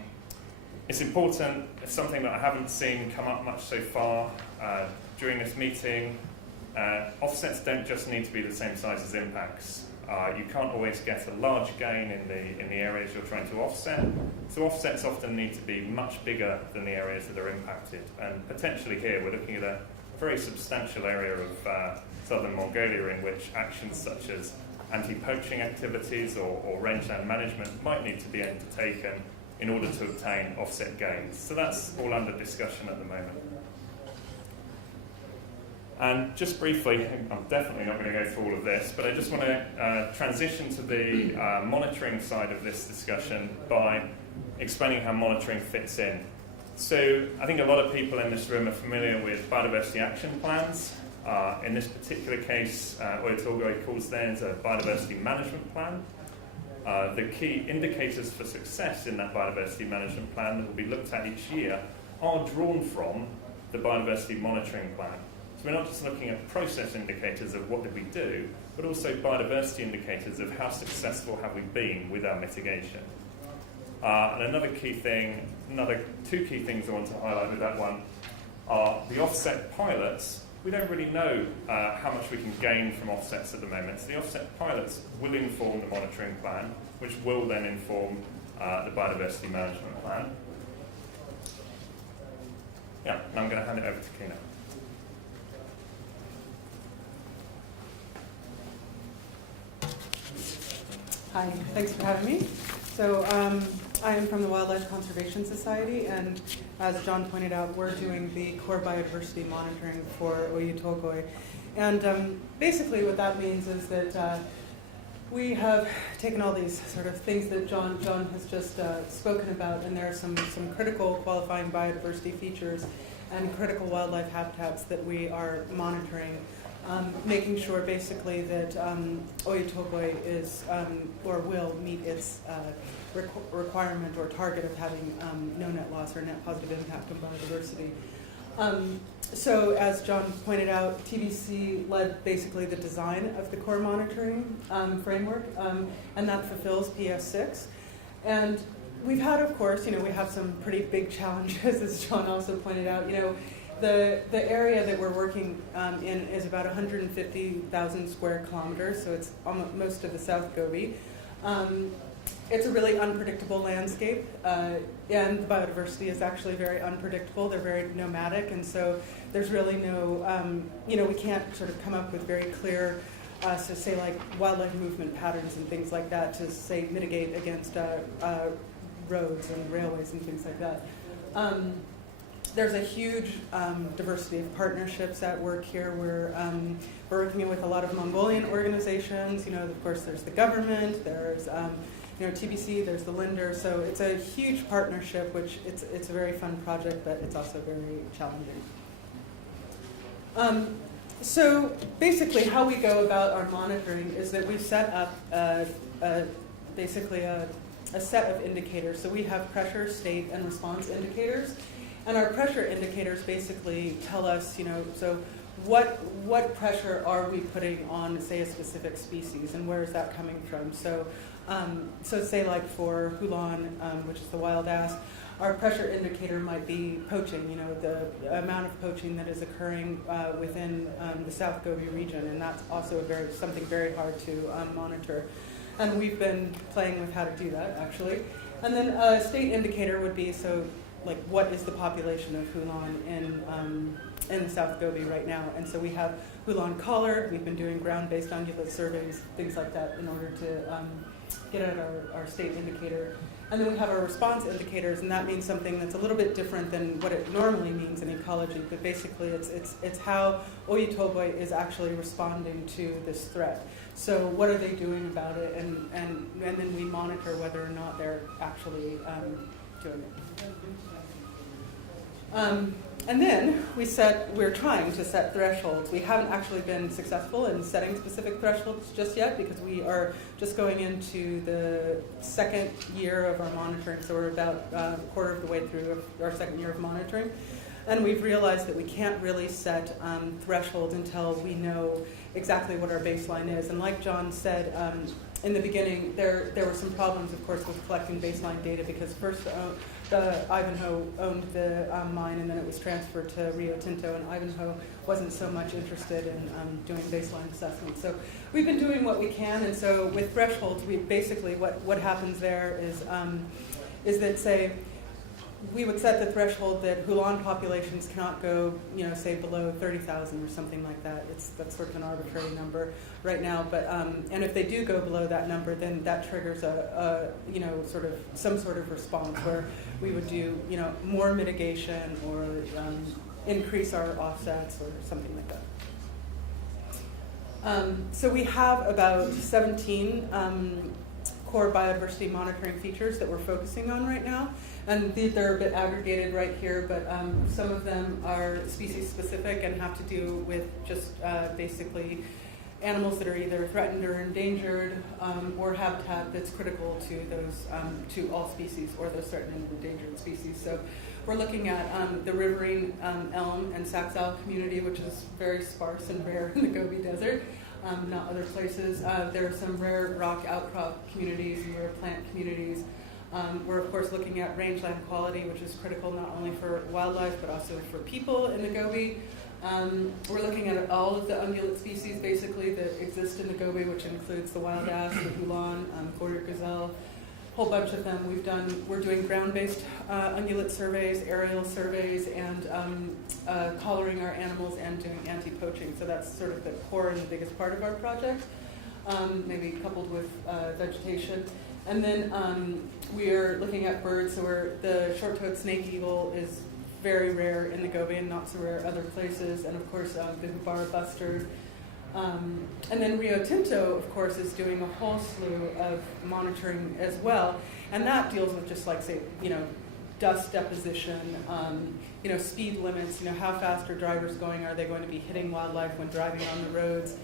It's important, it's something that I haven't seen come up much so far during this meeting. Offsets don't just need to be the same size as impacts. You can't always get a large gain in the areas you're trying to offset. So offsets often need to be much bigger than the areas that are impacted. And potentially here we're looking at a very substantial area of southern Mongolia in which actions such as anti-poaching activities or rangeland management might need to be undertaken in order to obtain offset gains. So that's all under discussion at the moment. And just briefly, I'm definitely not going to go through all of this, but I just want to transition to the monitoring side of this discussion by explaining how monitoring fits in. So I think a lot of people in this room are familiar with biodiversity action plans. In this particular case, Oyo calls theirs a biodiversity management plan. The key indicators for success in that biodiversity management plan that will be looked at each year are drawn from the biodiversity monitoring plan. So we're not just looking at process indicators of what did we do, but also biodiversity indicators of how successful have we been with our mitigation. And another two key things I want to highlight with that one are the offset pilots. We don't really know how much we can gain from offsets at the moment. So the offset pilots will inform the monitoring plan, which will then inform the biodiversity management plan. Yeah, and I'm going to hand it over to Keynote. Hi, thanks for having me. So I am from the Wildlife Conservation Society, and as John pointed out, we're doing the core biodiversity monitoring for Oyo. And basically what that means is that we have taken all these sort of things that John has just spoken about, and there are some critical qualifying biodiversity features and critical wildlife habitats that we are monitoring, making sure basically that Oyo is or will meet its requirement or target of having no net loss or net positive impact on biodiversity. So as John pointed out, TBC led basically the design of the core monitoring framework, and that fulfills PS6. And we've had, of course, we have some pretty big challenges, as John also pointed out. The area that we're working in is about 150,000 square kilometers, so it's almost most of the South Gobi. It's a really unpredictable landscape, and the biodiversity is actually very unpredictable. They're very nomadic, and so there's really no, we can't sort of come up with very clear, so say like wildlife movement patterns and things like that to say mitigate against roads and railways and things like that. there's a huge diversity of partnerships at work here. We're working with a lot of Mongolian organizations. Of course, there's the government, there's TBC, there's the lender. So it's a huge partnership, which it's a very fun project, but it's also very challenging. So basically, how we go about our monitoring is that we set up basically a set of indicators. So we have pressure, state, and response indicators. And our pressure indicators basically tell us, so what pressure are we putting on, say, a specific species, and where is that coming from? So say like for Hulan, which is the wild ass, our pressure indicator might be poaching, the amount of poaching that is occurring within the South Gobi region, and that's also something very hard to monitor. And we've been playing with how to do that, actually. And then a state indicator would be, like, what is the population of Hulan in the South Gobi right now? And so we have Hulan collared. We've been doing ground-based ungulate surveys, things like that, in order to get at our state indicator. And then we have our response indicators, and that means something that's a little bit different than what it normally means in ecology. But basically, it's how Oyu-Tolgoi is actually responding to this threat. So what are they doing about it? And then we monitor whether or not they're actually doing it. And then we're trying to set thresholds. We haven't actually been successful in setting specific thresholds just yet because we are just going into the second year of our monitoring. So we're about a quarter of the way through our second year of monitoring. And we've realized that we can't really set thresholds until we know exactly what our baseline is. And like John said, in the beginning, there were some problems, of course, with collecting baseline data because first Ivanhoe owned the mine and then it was transferred to Rio Tinto, and Ivanhoe wasn't so much interested in doing baseline assessments. So we've been doing what we can, and so with thresholds, we basically what happens there is that, say, we would set the threshold that Hulan populations cannot go, say below 30,000 or something like that. That's sort of an arbitrary number right now. But and if they do go below that number, then that triggers some sort of response where we would do more mitigation or increase our offsets or something like that. So we have about 17 core biodiversity monitoring features that we're focusing on right now. And they're a bit aggregated right here, but some of them are species specific and have to do with just basically animals that are either threatened or endangered, or habitat that's critical to those to all species or those threatened and endangered species. So we're looking at the riverine elm and saxow community, which is very sparse and rare in the Gobi Desert. Not other places. There are some rare rock outcrop communities and rare plant communities. We're, of course, looking at rangeland quality, which is critical not only for wildlife, but also for people in the Gobi. We're looking at all of the ungulate species, basically, that exist in the Gobi, which includes the wild ass, the Hulan, Border gazelle, a whole bunch of them. We're doing ground-based ungulate surveys, aerial surveys, and collaring our animals and doing anti-poaching. So that's sort of the core and the biggest part of our project, maybe coupled with vegetation. And then we are looking at birds. So the short-toed snake eagle is very rare in the Gobi and not so rare other places. And of course, the hoopara bustard. And then Rio Tinto, of course, is doing a whole slew of monitoring as well. And that deals with just like, say, dust deposition, speed limits, how fast are drivers going? Are they going to be hitting wildlife when driving on the roads?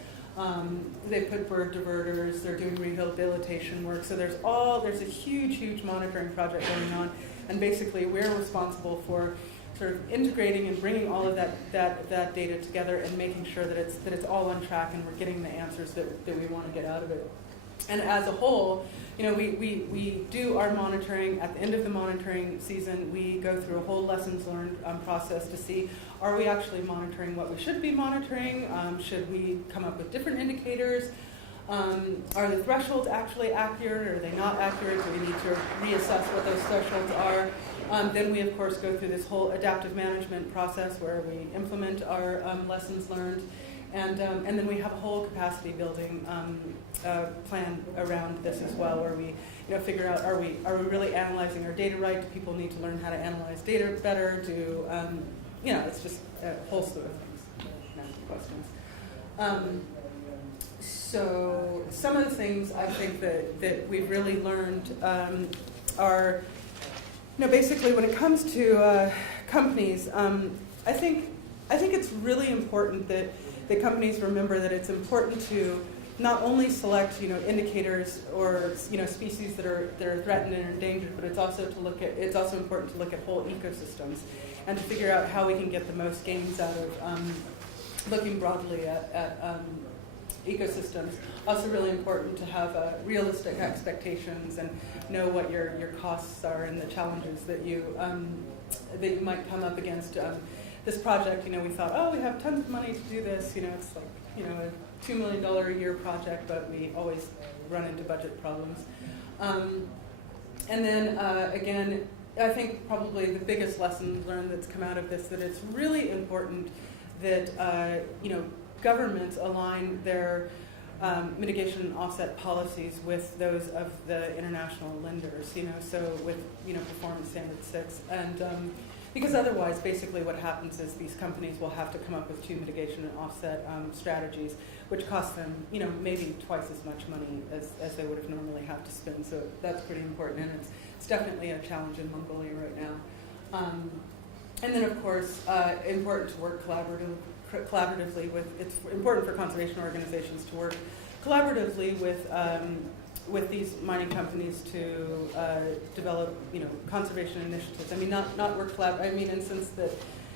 They put bird diverters, they're doing rehabilitation work. So there's a huge monitoring project going on, and basically we're responsible for sort of integrating and bringing all of that data together and making sure that it's all on track and we're getting the answers that we want to get out of it. And as a whole, we do our monitoring. At the end of the monitoring season, we go through a whole lessons learned process to see, are we actually monitoring what we should be monitoring? Should we come up with different indicators? Are the thresholds actually accurate, or are they not accurate? Do we need to reassess what those thresholds are? Then we, of course, go through this whole adaptive management process where we implement our lessons learned. And then we have a whole capacity building plan around this as well, where we figure out, are we really analyzing our data right? Do people need to learn how to analyze data better? It's just a whole slew of things, questions. So some of the things I think that we've really learned are, basically when it comes to companies, I think it's really important that the companies remember that it's important to not only select indicators or species that are threatened and endangered, but it's also important to look at whole ecosystems and to figure out how we can get the most gains out of looking broadly at ecosystems. Also really important to have realistic expectations and know what your costs are and the challenges that you might come up against. This project, we thought, we have tons of money to do this. It's like, a $2 million a year project, but we always run into budget problems. And then, again, I think probably the biggest lesson learned that's come out of this, that it's really important that, governments align their mitigation and offset policies with those of the international lenders, so with, Performance Standard 6. And because otherwise, basically what happens is these companies will have to come up with 2 mitigation and offset strategies, which cost them, maybe twice as much money as they would have normally have to spend. So that's pretty important, and it's definitely a challenge in Mongolia right now. And then, of course, important to work collaboratively with. It's important for conservation organizations to work collaboratively with these mining companies to develop, conservation initiatives. I mean, not work in the sense that,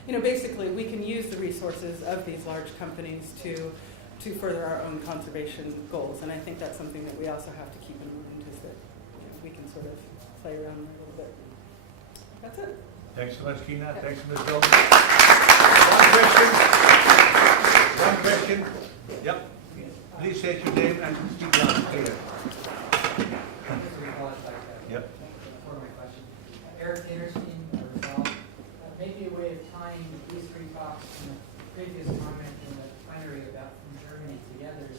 basically we can use the resources of these large companies to further our own conservation goals. And I think that's something that we also have to keep in mind, is that we can sort of play around a little bit. That's it. Thanks so much, Kina. Yeah. Thanks, Ms. Gold. One question. Yep. Please state your name and speak loud and clear. Yep. For my question. Eric Anderson, Resolve. Maybe a way of tying these 3 talks and the previous comment in the plenary about from Germany together.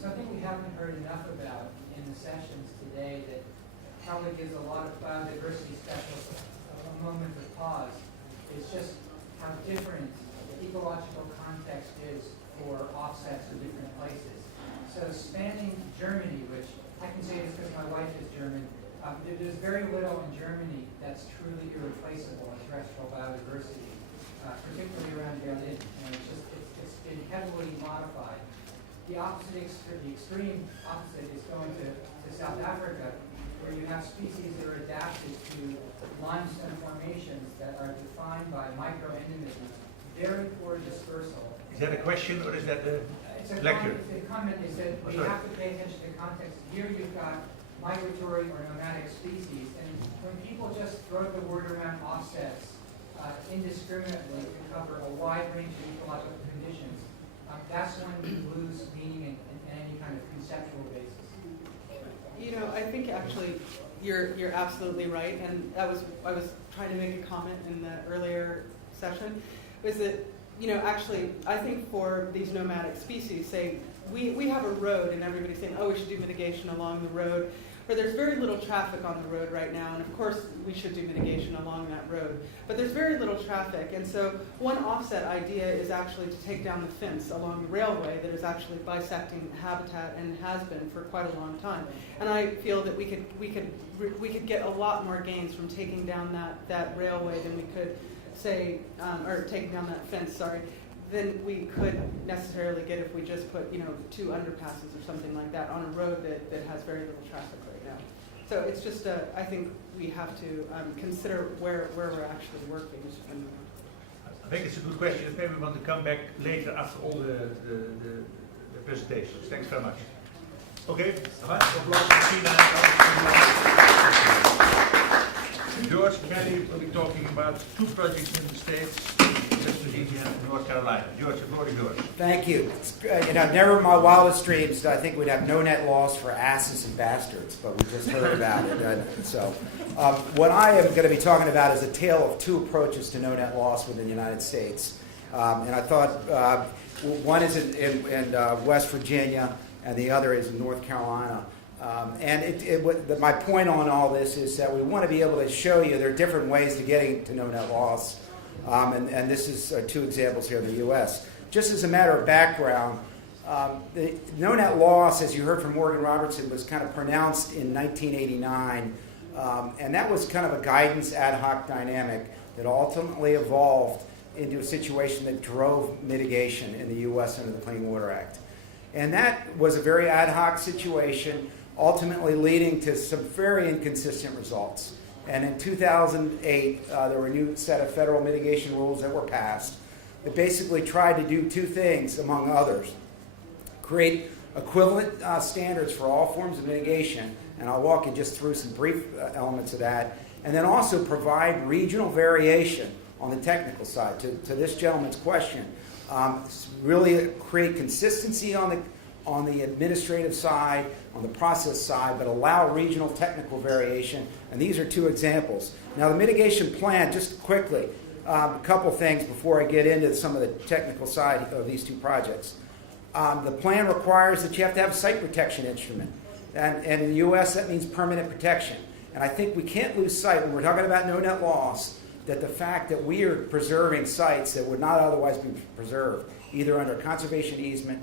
Something we haven't heard enough about in the sessions today that probably gives a lot of biodiversity specialists a moment of pause. Is just how different the ecological context is for offsets in different places. So spanning Germany, which I can say this because my wife is German, there's very little in Germany that's truly irreplaceable in terrestrial biodiversity, particularly around Berlin. It's been heavily modified. The extreme opposite is going to South Africa, where you have species that are adapted to limestone formations that are defined by microendemisms, very poor dispersal. Is that a question or is that a lecture? The comment is that we have to pay attention to context. Here you've got migratory or nomadic species, and when people just throw the word around offsets indiscriminately to cover a wide range of ecological conditions, that's when you lose meaning in any kind of conceptual basis. I think actually you're absolutely right, and I was trying to make a comment in the earlier session, was that actually I think for these nomadic species, say we have a road and everybody's saying, we should do mitigation along the road, where there's very little traffic on the road right now, and of course we should do mitigation along that road. But there's very little traffic, and so one offset idea is actually to take down the fence along the railway that is actually bisecting habitat and has been for quite a long time. And I feel that we could get a lot more gains from taking down that railway than we could say, or taking down that fence, than we could necessarily get if we just put 2 underpasses or something like that on a road that has very little traffic right now. So it's just, I think we have to consider where we're actually working. I think it's a good question. Maybe we want to come back later after all the presentations. Thanks very much. Okay. George and Baillie will be talking about 2 projects in the States, West Virginia and North Carolina. George, the floor is yours. Thank you. Never in my wildest dreams did I think we'd have no net loss for asses and bastards, but we just heard about it. So what I am going to be talking about is a tale of 2 approaches to no net loss within the United States. And I thought One is in West Virginia, and the other is in North Carolina. My point on all this is that we want to be able to show you there are different ways to getting to no net loss. And this is 2 examples here in the U.S. Just as a matter of background, the no net loss, as you heard from Morgan Robertson, was kind of pronounced in 1989. And that was kind of a guidance ad hoc dynamic that ultimately evolved into a situation that drove mitigation in the U.S. under the Clean Water Act. And that was a very ad hoc situation, ultimately leading to some very inconsistent results. And in 2008, there were a new set of federal mitigation rules that were passed that basically tried to do 2 things, among others. Create equivalent standards for all forms of mitigation, and I'll walk you just through some brief elements of that, and then also provide regional variation on the technical side. To this gentleman's question, really create consistency on the administrative side, on the process side, but allow regional technical variation. And these are 2 examples. Now, the mitigation plan, just quickly, a couple things before I get into some of the technical side of these 2 projects. The plan requires that you have to have a site protection instrument. And in the U.S., that means permanent protection. And I think we can't lose sight when we're talking about no net loss that the fact that we are preserving sites that would not otherwise be preserved, either under conservation easement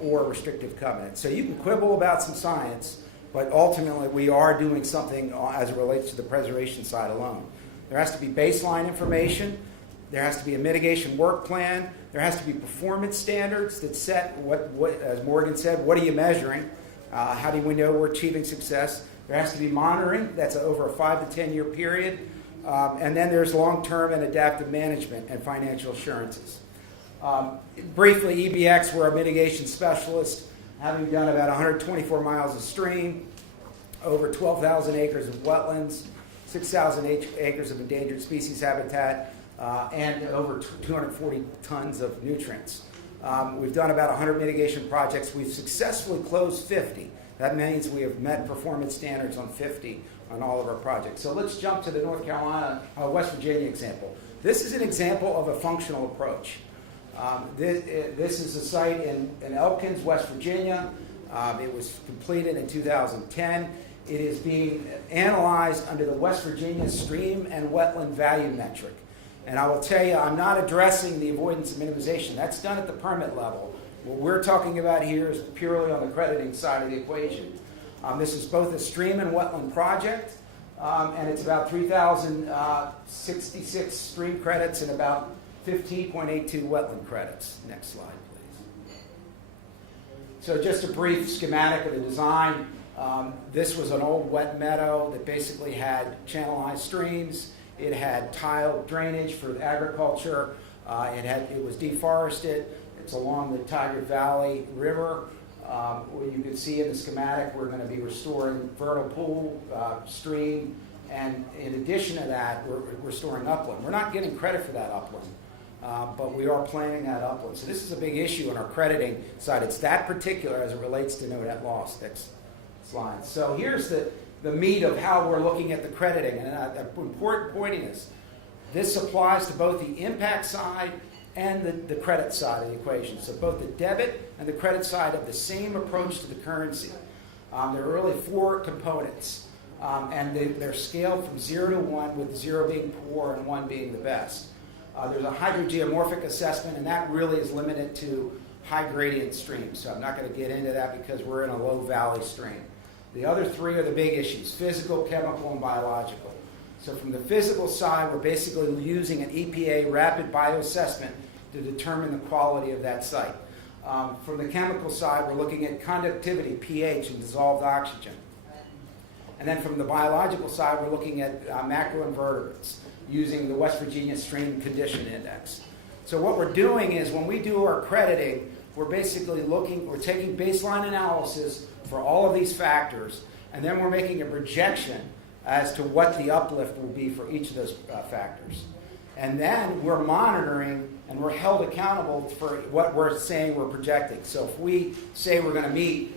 or restrictive covenant. So you can quibble about some science, but ultimately we are doing something as it relates to the preservation side alone. There has to be baseline information. There has to be a mitigation work plan. There has to be performance standards that set what as Morgan said, what are you measuring? How do we know we're achieving success? There has to be monitoring. That's over a 5 to 10 year period. And then there's long-term and adaptive management and financial assurances. Briefly, EBX, we're a mitigation specialist, having done about 124 miles of stream, over 12,000 acres of wetlands, 6,000 acres of endangered species habitat, and over 240 tons of nutrients. We've done about 100 mitigation projects. We've successfully closed 50. That means we have met performance standards on 50 on all of our projects. So let's jump to the North Carolina, West Virginia example. This is an example of a functional approach. This is a site in Elkins, West Virginia. It was completed in 2010. It is being analyzed under the West Virginia Stream and Wetland Value Metric. And I will tell you, I'm not addressing the avoidance and minimization. That's done at the permit level. What we're talking about here is purely on the crediting side of the equation. This is both a stream and wetland project, and it's about 3,066 stream credits and about 15.82 wetland credits. Next slide, please. So just a brief schematic of the design. This was an old wet meadow that basically had channelized streams. It had tiled drainage for agriculture. It was deforested. It's along the Tiger Valley River. You can see in the schematic we're going to be restoring vernal pool, stream, and in addition to that, we're restoring upland. We're not getting credit for that upland, but we are planning that upland. So this is a big issue on our crediting side. It's that particular as it relates to no net loss. Next slide. So here's the meat of how we're looking at the crediting. And an important point is this applies to both the impact side and the credit side of the equation. So both the debit and the credit side have the same approach to the currency. There are really 4 components, and they're scaled from 0 to 1, with 0 being poor and 1 being the best. There's a hydrogeomorphic assessment, and that really is limited to high gradient streams. So I'm not going to get into that because we're in a low valley stream. The other 3 are the big issues: physical, chemical, and biological. So from the physical side, we're basically using an EPA rapid bioassessment to determine the quality of that site. From the chemical side, we're looking at conductivity, pH, and dissolved oxygen. And then from the biological side, we're looking at macroinvertebrates using the West Virginia Stream Condition Index. So what we're doing is when we do our crediting, we're basically we're taking baseline analysis for all of these factors, and then we're making a projection as to what the uplift will be for each of those factors. And then we're monitoring and we're held accountable for what we're saying we're projecting. So if we say we're going to meet,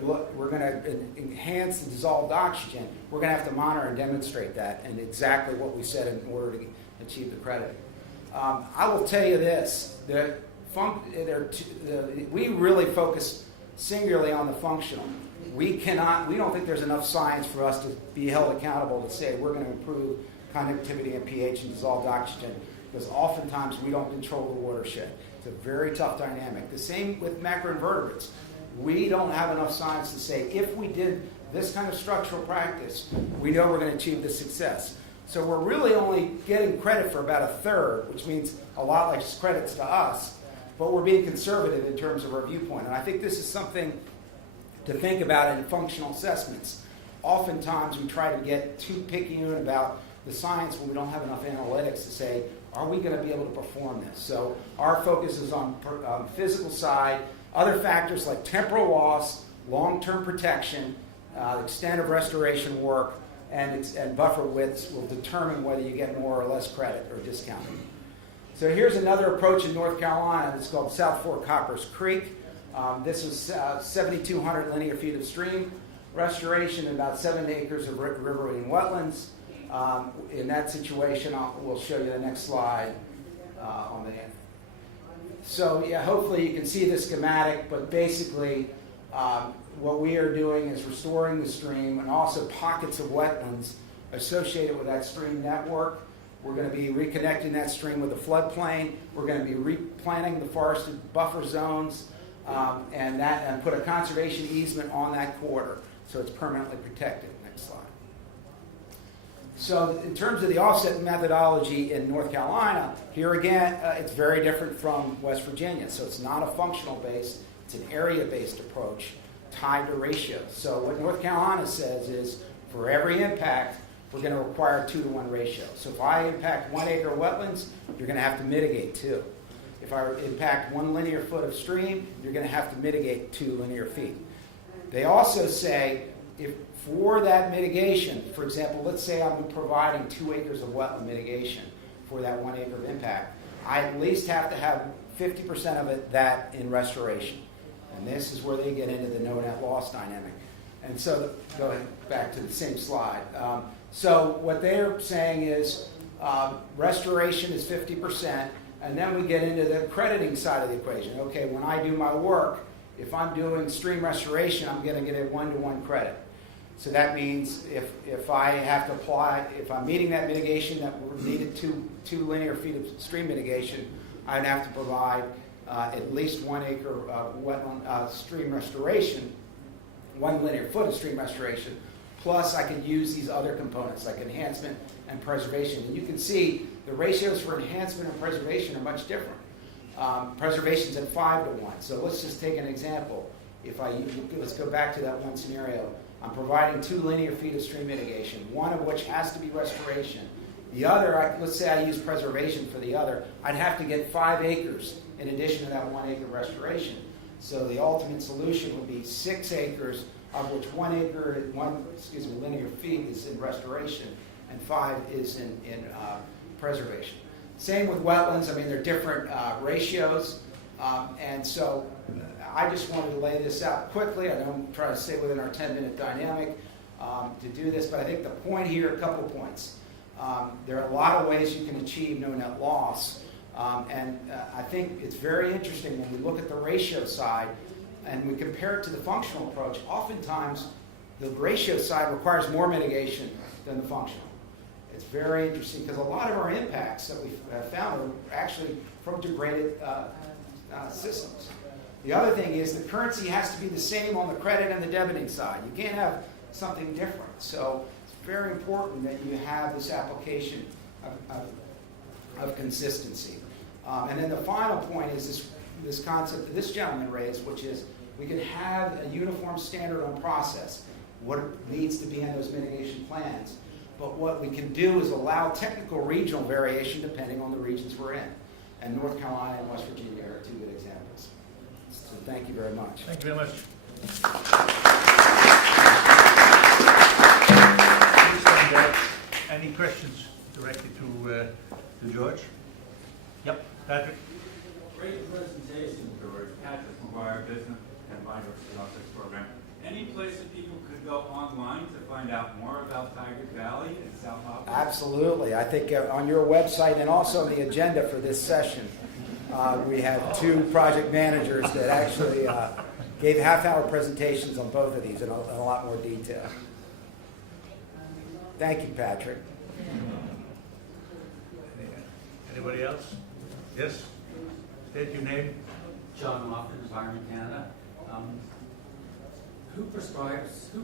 we're going to enhance the dissolved oxygen, we're going to have to monitor and demonstrate that and exactly what we said in order to achieve the crediting. I will tell you this, that we really focus singularly on the functional. We don't think there's enough science for us to be held accountable to say we're going to improve conductivity and pH and dissolved oxygen, because oftentimes we don't control the watershed. It's a very tough dynamic. The same with macroinvertebrates. We don't have enough science to say if we did this kind of structural practice, we know we're going to achieve this success. So we're really only getting credit for about a third, which means a lot less credits to us, but we're being conservative in terms of our viewpoint. And I think this is something to think about in functional assessments. Oftentimes we try to get too picayune about the science when we don't have enough analytics to say, are we going to be able to perform this? So our focus is on physical side. Other factors like temporal loss, long-term protection, extent of restoration work, and buffer widths will determine whether you get more or less credit or discounting. So here's another approach in North Carolina. It's called South Fork Coppers Creek. This was 7,200 linear feet of stream restoration and about 7 acres of riverine wetlands. In that situation, we'll show you the next slide on the end. So yeah, hopefully you can see the schematic, but basically what we are doing is restoring the stream and also pockets of wetlands associated with that stream network. We're going to be reconnecting that stream with the floodplain. We're going to be replanting the forested buffer zones and put a conservation easement on that corridor so it's permanently protected. Next slide. So in terms of the offset methodology in North Carolina, here again, it's very different from West Virginia. So it's not a functional based, it's an area-based approach tied to ratios. So what North Carolina says is for every impact, we're going to require a 2-to-1 ratio. So if I impact 1 acre of wetlands, you're going to have to mitigate 2. If I impact 1 linear foot of stream, you're going to have to mitigate 2 linear feet. They also say if for that mitigation, for example, let's say I'm providing 2 acres of wetland mitigation for that 1 acre of impact, I at least have to have 50% of it that in restoration. And this is where they get into the no net loss dynamic. And so, go ahead, back to the same slide. So what they're saying is restoration is 50%, and then we get into the crediting side of the equation. Okay, when I do my work, if I'm doing stream restoration, I'm going to get a 1-to-1 credit. So that means if I have to apply, if I'm meeting that mitigation that needed 2 linear feet of stream mitigation, I'd have to provide at least 1 acre of wetland stream restoration, 1 linear foot of stream restoration, plus I could use these other components like enhancement and preservation. And you can see the ratios for enhancement and preservation are much different. Preservation's at 5-to-1. So let's just take an example. Let's go back to that one scenario. I'm providing 2 linear feet of stream mitigation, one of which has to be restoration. The other, let's say I use preservation for the other, I'd have to get 5 acres in addition to that 1 acre restoration. So the ultimate solution would be 6 acres, of which 1 acre, linear feet is in restoration, and 5 is in preservation. Same with wetlands. I mean, they're different ratios, and so I just wanted to lay this out quickly. I don't try to stay within our 10-minute dynamic to do this, but I think the point here, a couple points. There are a lot of ways you can achieve no net loss, and I think it's very interesting when we look at the ratio side and we compare it to the functional approach. Oftentimes, the ratio side requires more mitigation than the functional. It's very interesting because a lot of our impacts that we've found are actually from degraded systems. The other thing is the currency has to be the same on the credit and the debiting side. You can't have something different. So it's very important that you have this application of consistency. And then the final point is this concept that this gentleman raised, which is we can have a uniform standard on process, what needs to be in those mitigation plans. But what we can do is allow technical regional variation depending on the regions we're in. And North Carolina and West Virginia are 2 good examples. So thank you very much. Thank you very much. Any questions directed to George? Yep, Patrick. Great presentation, George. Patrick McGuire, Business and Biodiversity Office Program. Any place that people could go online to find out more about Tigard Valley and South Africa? Absolutely. I think on your website and also on the agenda for this session, We had 2 project managers that actually gave half-hour presentations on both of these in a lot more detail. Thank you, Patrick. Anybody else? Yes? State your name. John Moffat, Environment Canada. Who prescribes the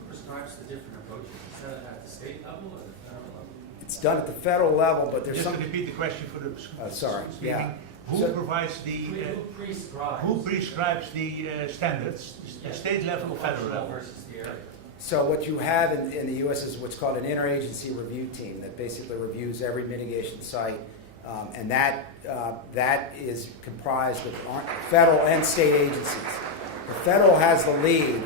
different approaches? Is that at the state level or the federal level? It's done at the federal level, but there's Just some. to repeat the question for the Sorry. speaking. Yeah. Who So- provides the Who prescribes? who prescribes the standards? The state level or federal level? Versus the area. So what you have in the U.S. is what's called an interagency review team that basically reviews every mitigation site, and that is comprised of federal and state agencies. The federal has the lead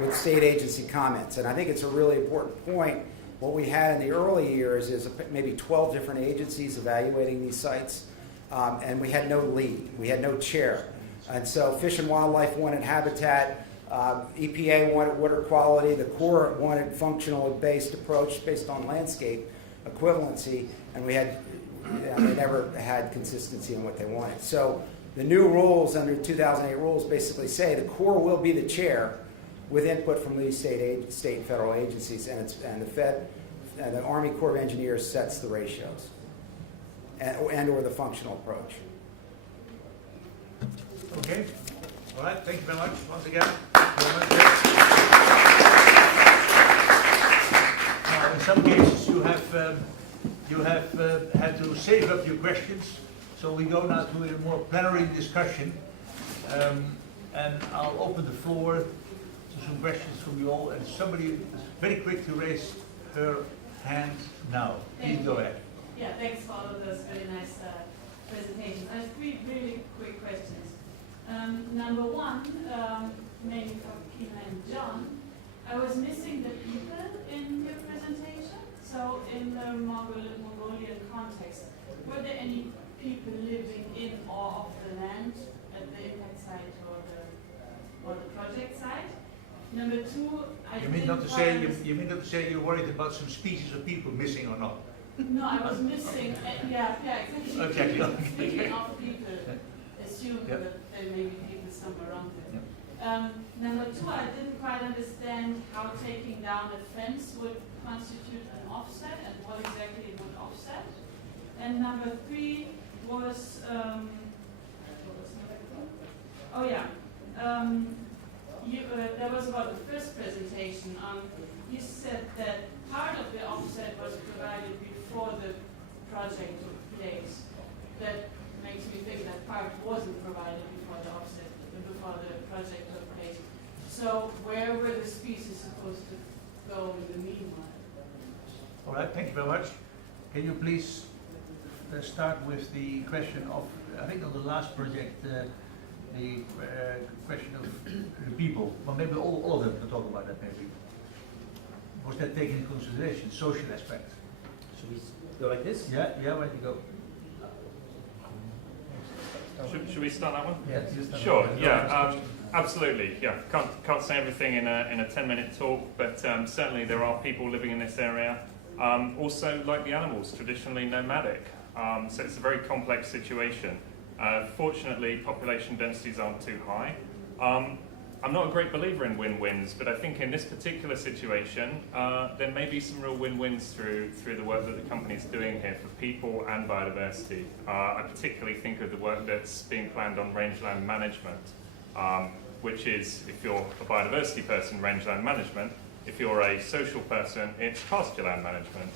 with state agency comments, and I think it's a really important point. What we had in the early years is maybe 12 different agencies evaluating these sites, and we had no lead. We had no chair. And so Fish and Wildlife wanted habitat, EPA wanted water quality, the Corps wanted functional-based approach based on landscape equivalency, and they never had consistency in what they wanted. So the new rules under 2008 rules basically say the Corps will be the chair with input from these state and federal agencies, and the Army Corps of Engineers sets the ratios and or the functional approach. Okay. All right. Thank you very much once again. Now, in some cases, you have had to save up your questions, so we go now to a more plenary discussion, and I'll open the floor to some questions from you all. And somebody is very quick to raise her hand now. Please go ahead. Yeah, thanks for all of those very nice presentations. I have 3 really quick questions. Number 1, maybe for Kina and John, I was missing the people in your presentation. So in the Mongolian context, were there any people living in or off the land at the impact site or the project site? Number 2, You mean not to say you're worried about some species of people missing or not? No, I was missing. Yeah, exactly. Exactly. Speaking of people, assume that there may be people somewhere around there. Number 2, I didn't quite understand how taking down a fence would constitute an offset and what exactly it would offset. And number 3 was, that was about the first presentation. You said that part of the offset was provided before the project took place. That makes me think that part wasn't provided before the offset, before the project took place. So where were the species supposed to go in the meanwhile? All right, thank you very much. Can you please start with the question of, I think on the last project, the question of the people. Well, maybe all of them can talk about that maybe. Was that taken into consideration, social aspect? Should we go like this? Yeah, where do you go? Should we start that one? Yeah, sure. Yeah, absolutely. Yeah, can't say everything in a 10-minute talk, but certainly there are people living in this area. Also, like the animals, traditionally nomadic. So it's a very complex situation. Fortunately, population densities aren't too high. I'm not a great believer in win-wins, but I think in this particular situation, there may be some real win-wins through the work that the company's doing here for people and biodiversity. I particularly think of the work that's being planned on rangeland management, which is, if you're a biodiversity person, rangeland management. If you're a social person, it's pasture land management.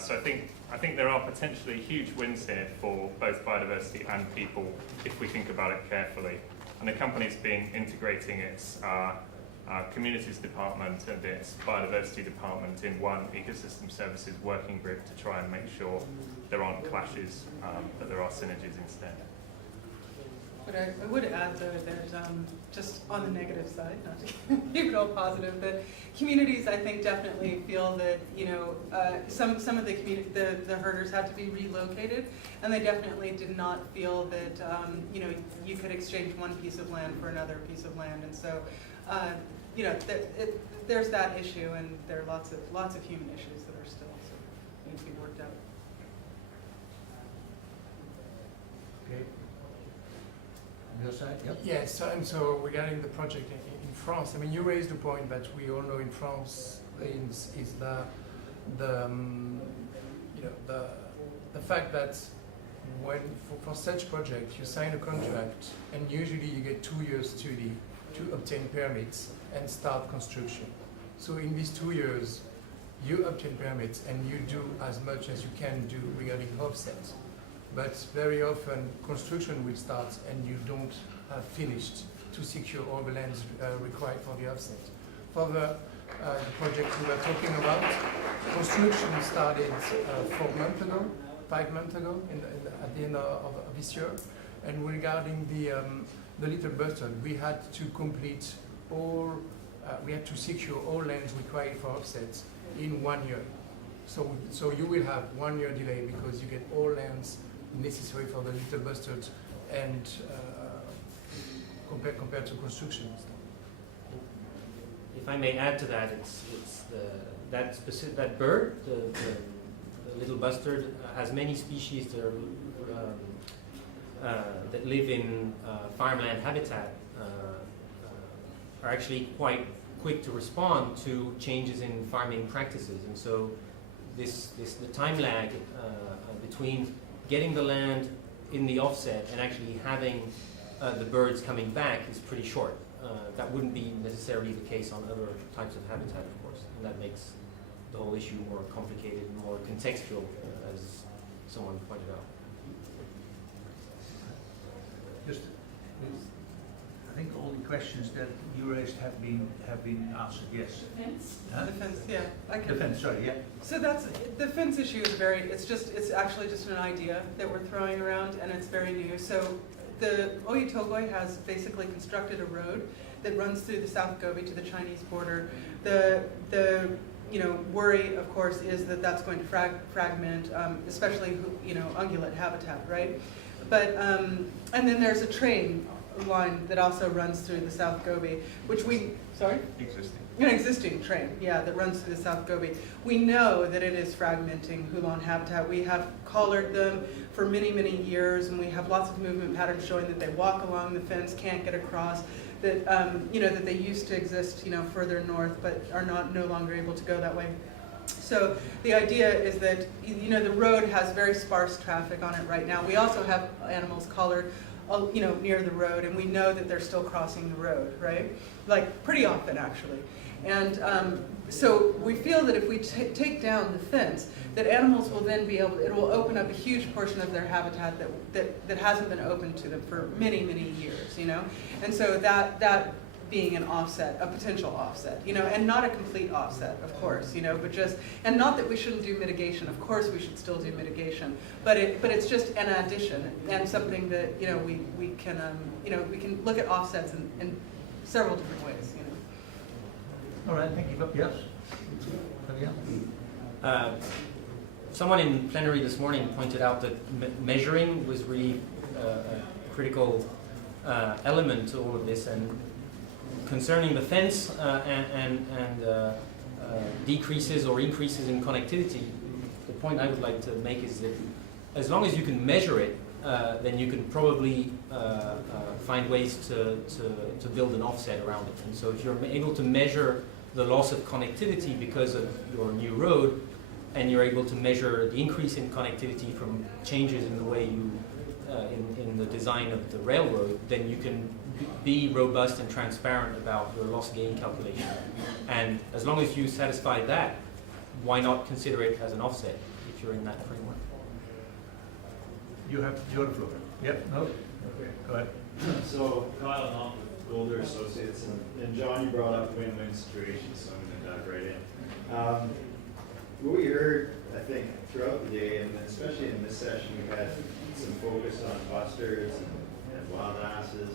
So I think there are potentially huge wins here for both biodiversity and people if we think about it carefully. And the company's been integrating its communities department and its biodiversity department in one ecosystem services working group to try and make sure there aren't clashes, but there are synergies instead. But I would add, though, there's just on the negative side, not to keep it all positive, that communities, I think, definitely feel that some of the herders had to be relocated, and they definitely did not feel that you could exchange one piece of land for another piece of land, and so there's that issue, and there are lots of human issues that are still need to be worked out. Okay. other side. Yep. Yes, and so regarding the project in France, I mean, you raised the point that we all know in France is the fact that when for such project you sign a contract and usually you get 2 years study to obtain permits and start construction. So in these 2 years, you obtain permits and you do as much as you can do regarding offset. But very often construction will start and you don't have finished to secure all the lands required for the offset. For the project we were talking about, construction started 4 months ago, 5 months ago, at the end of this year. And regarding the Little Bustard, we had to complete all, we had to secure all lands required for offsets in 1 year. So you will have 1 year delay because you get all lands necessary for the Little Bustard and compared to construction. If I may add to that, it's that bird, the little bustard, has many species that live in farmland habitat, are actually quite quick to respond to changes in farming practices, and so the time lag between getting the land in the offset and actually having the birds coming back is pretty short. That wouldn't be necessarily the case on other types of habitat, of course, and that makes the whole issue more complicated and more contextual, as someone pointed out. Just, I think all the questions that you raised have been answered. Yes. Defense? Huh? Defense, yeah. I can. Defense. Sorry. Yeah. So the fence issue is it's actually just an idea that we're throwing around, and it's very new. So the Oyu-Tolgoi has basically constructed a road that runs through the South Gobi to the Chinese border. The worry, of course, is that that's going to fragment, especially ungulate habitat, right? But and then there's a train line that also runs through the South Gobi, which an existing train, yeah, that runs through the South Gobi. We know that it is fragmenting Hulan habitat. We have collared them for many, many years, and we have lots of movement patterns showing that they walk along the fence, can't get across, that that they used to exist, further north, but are no longer able to go that way. So the idea is that the road has very sparse traffic on it right now. We also have animals collared near the road, and we know that they're still crossing the road, right? Like pretty often, actually. And so we feel that if we take down the fence, that animals will then be able, it will open up a huge portion of their habitat that hasn't been open to them for many, many years, And so that being an offset, a potential offset, and not a complete offset, of course, but just, and not that we shouldn't do mitigation. Of course, we should still do mitigation, but it's just an addition and something that we can look at offsets in several different ways. All right. Thank you. Yes. Someone in plenary this morning pointed out that measuring was really a critical element to all of this, and concerning the fence and decreases or increases in connectivity, the point I would like to make is that as long as you can measure it, then you can probably find ways to build an offset around it. And so if you're able to measure the loss of connectivity because of your new road, and you're able to measure the increase in connectivity from changes in the way you, in the design of the railroad, then you can be robust and transparent about your loss gain calculation. And as long as you satisfy that, why not consider it as an offset if you're in that framework? You have the floor. Yep. No. Okay. Go ahead. So Kyle and I'm with Golder Associates, and John, you brought up win-win situations, so I'm going to dive right in. What we heard, I think, throughout the day, and especially in this session, we had some focus on bustards and wild asses.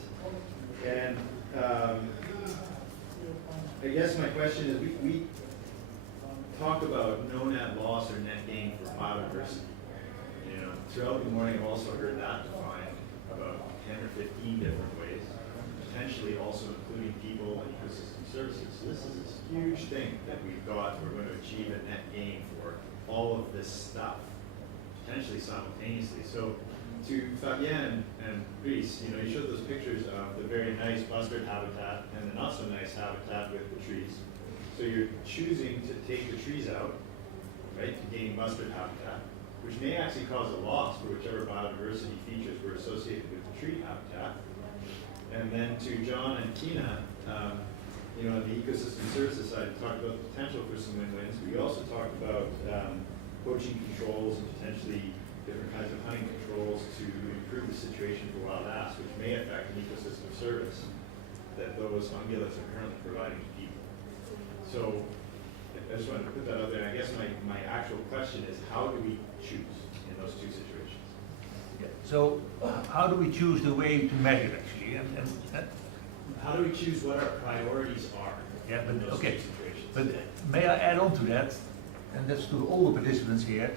And I guess my question is, we talk about no net loss or net gain for biodiversity. Throughout the morning, I've also heard that defined about 10 or 15 different ways, potentially also including people and ecosystem services. So this is this huge thing that we've got. We're going to achieve a net gain for all of this stuff. Potentially potentially simultaneously. So to Fabien and Brice, you showed those pictures of the very nice bustard habitat and the not so nice habitat with the trees. So you're choosing to take the trees out, right, to gain bustard habitat, which may actually cause a loss for whichever biodiversity features were associated with the tree habitat. And then to John and Kina, on the ecosystem services side, we talked about the potential for some win-wins. We also talked about poaching controls and potentially different kinds of hunting controls to improve the situation for wild ass, which may affect an ecosystem service that those ungulates are currently providing to people. So I just wanted to put that out there. I guess my actual question is, how do we choose in those two situations? Yeah. So how do we choose the way to measure actually? How do we choose what our priorities are? Yeah, in but those okay. two situations? But may I add on to that, and that's to all the participants here,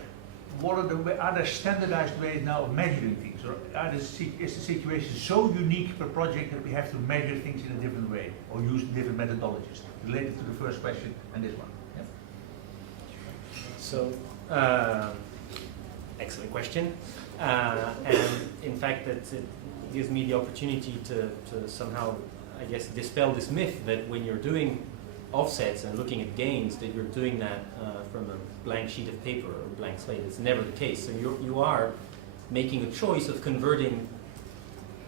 are there standardized ways now of measuring things? Or is the situation so unique per project that we have to measure things in a different way or use different methodologies? Related to the first question and this one. Yeah. So, excellent question. And in fact, it gives me the opportunity to somehow, I guess, dispel this myth that when you're doing offsets and looking at gains, that you're doing that from a blank sheet of paper or a blank slate. It's never the case. So you are making a choice of converting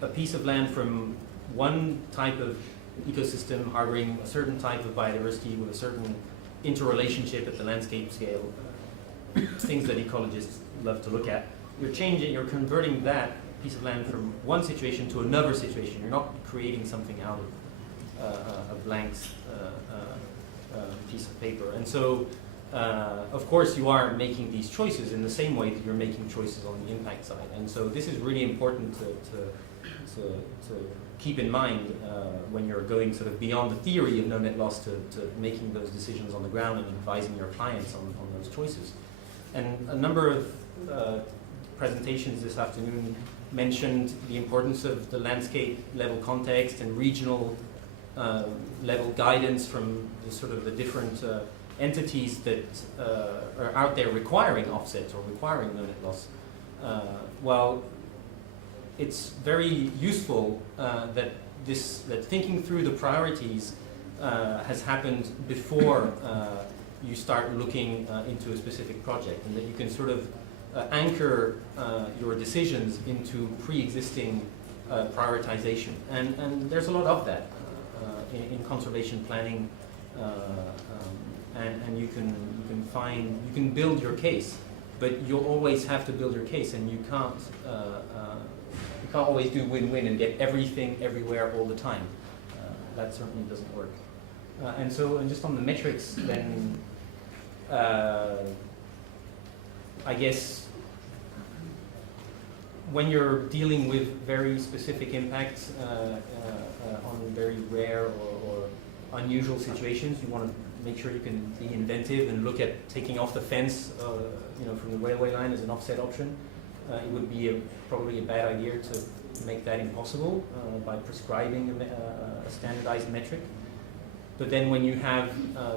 a piece of land from one type of ecosystem harboring a certain type of biodiversity with a certain interrelationship at the landscape scale, things that ecologists love to look at. You're converting that piece of land from one situation to another situation. You're not creating something out of a blank piece of paper. And so, of course, you are making these choices in the same way that you're making choices on the impact side. And so this is really important to keep in mind when you're going sort of beyond the theory of no net loss to making those decisions on the ground and advising your clients on those choices. And a number of presentations this afternoon mentioned the importance of the landscape level context and regional level guidance from the different entities that are out there requiring offsets or requiring no net loss. Well, it's very useful that thinking through the priorities has happened before you start looking into a specific project, and that you can sort of anchor your decisions into pre-existing prioritization. And there's a lot of that in conservation planning, and you can build your case, but you'll always have to build your case, and you can't always do win-win and get everything everywhere all the time. That certainly doesn't work. And just on the metrics, then I guess when you're dealing with very specific impacts on very rare or unusual situations, you want to make sure you can be inventive and look at taking off the fence from the railway line as an offset option. It would be probably a bad idea to make that impossible by prescribing a standardized metric. But then when you have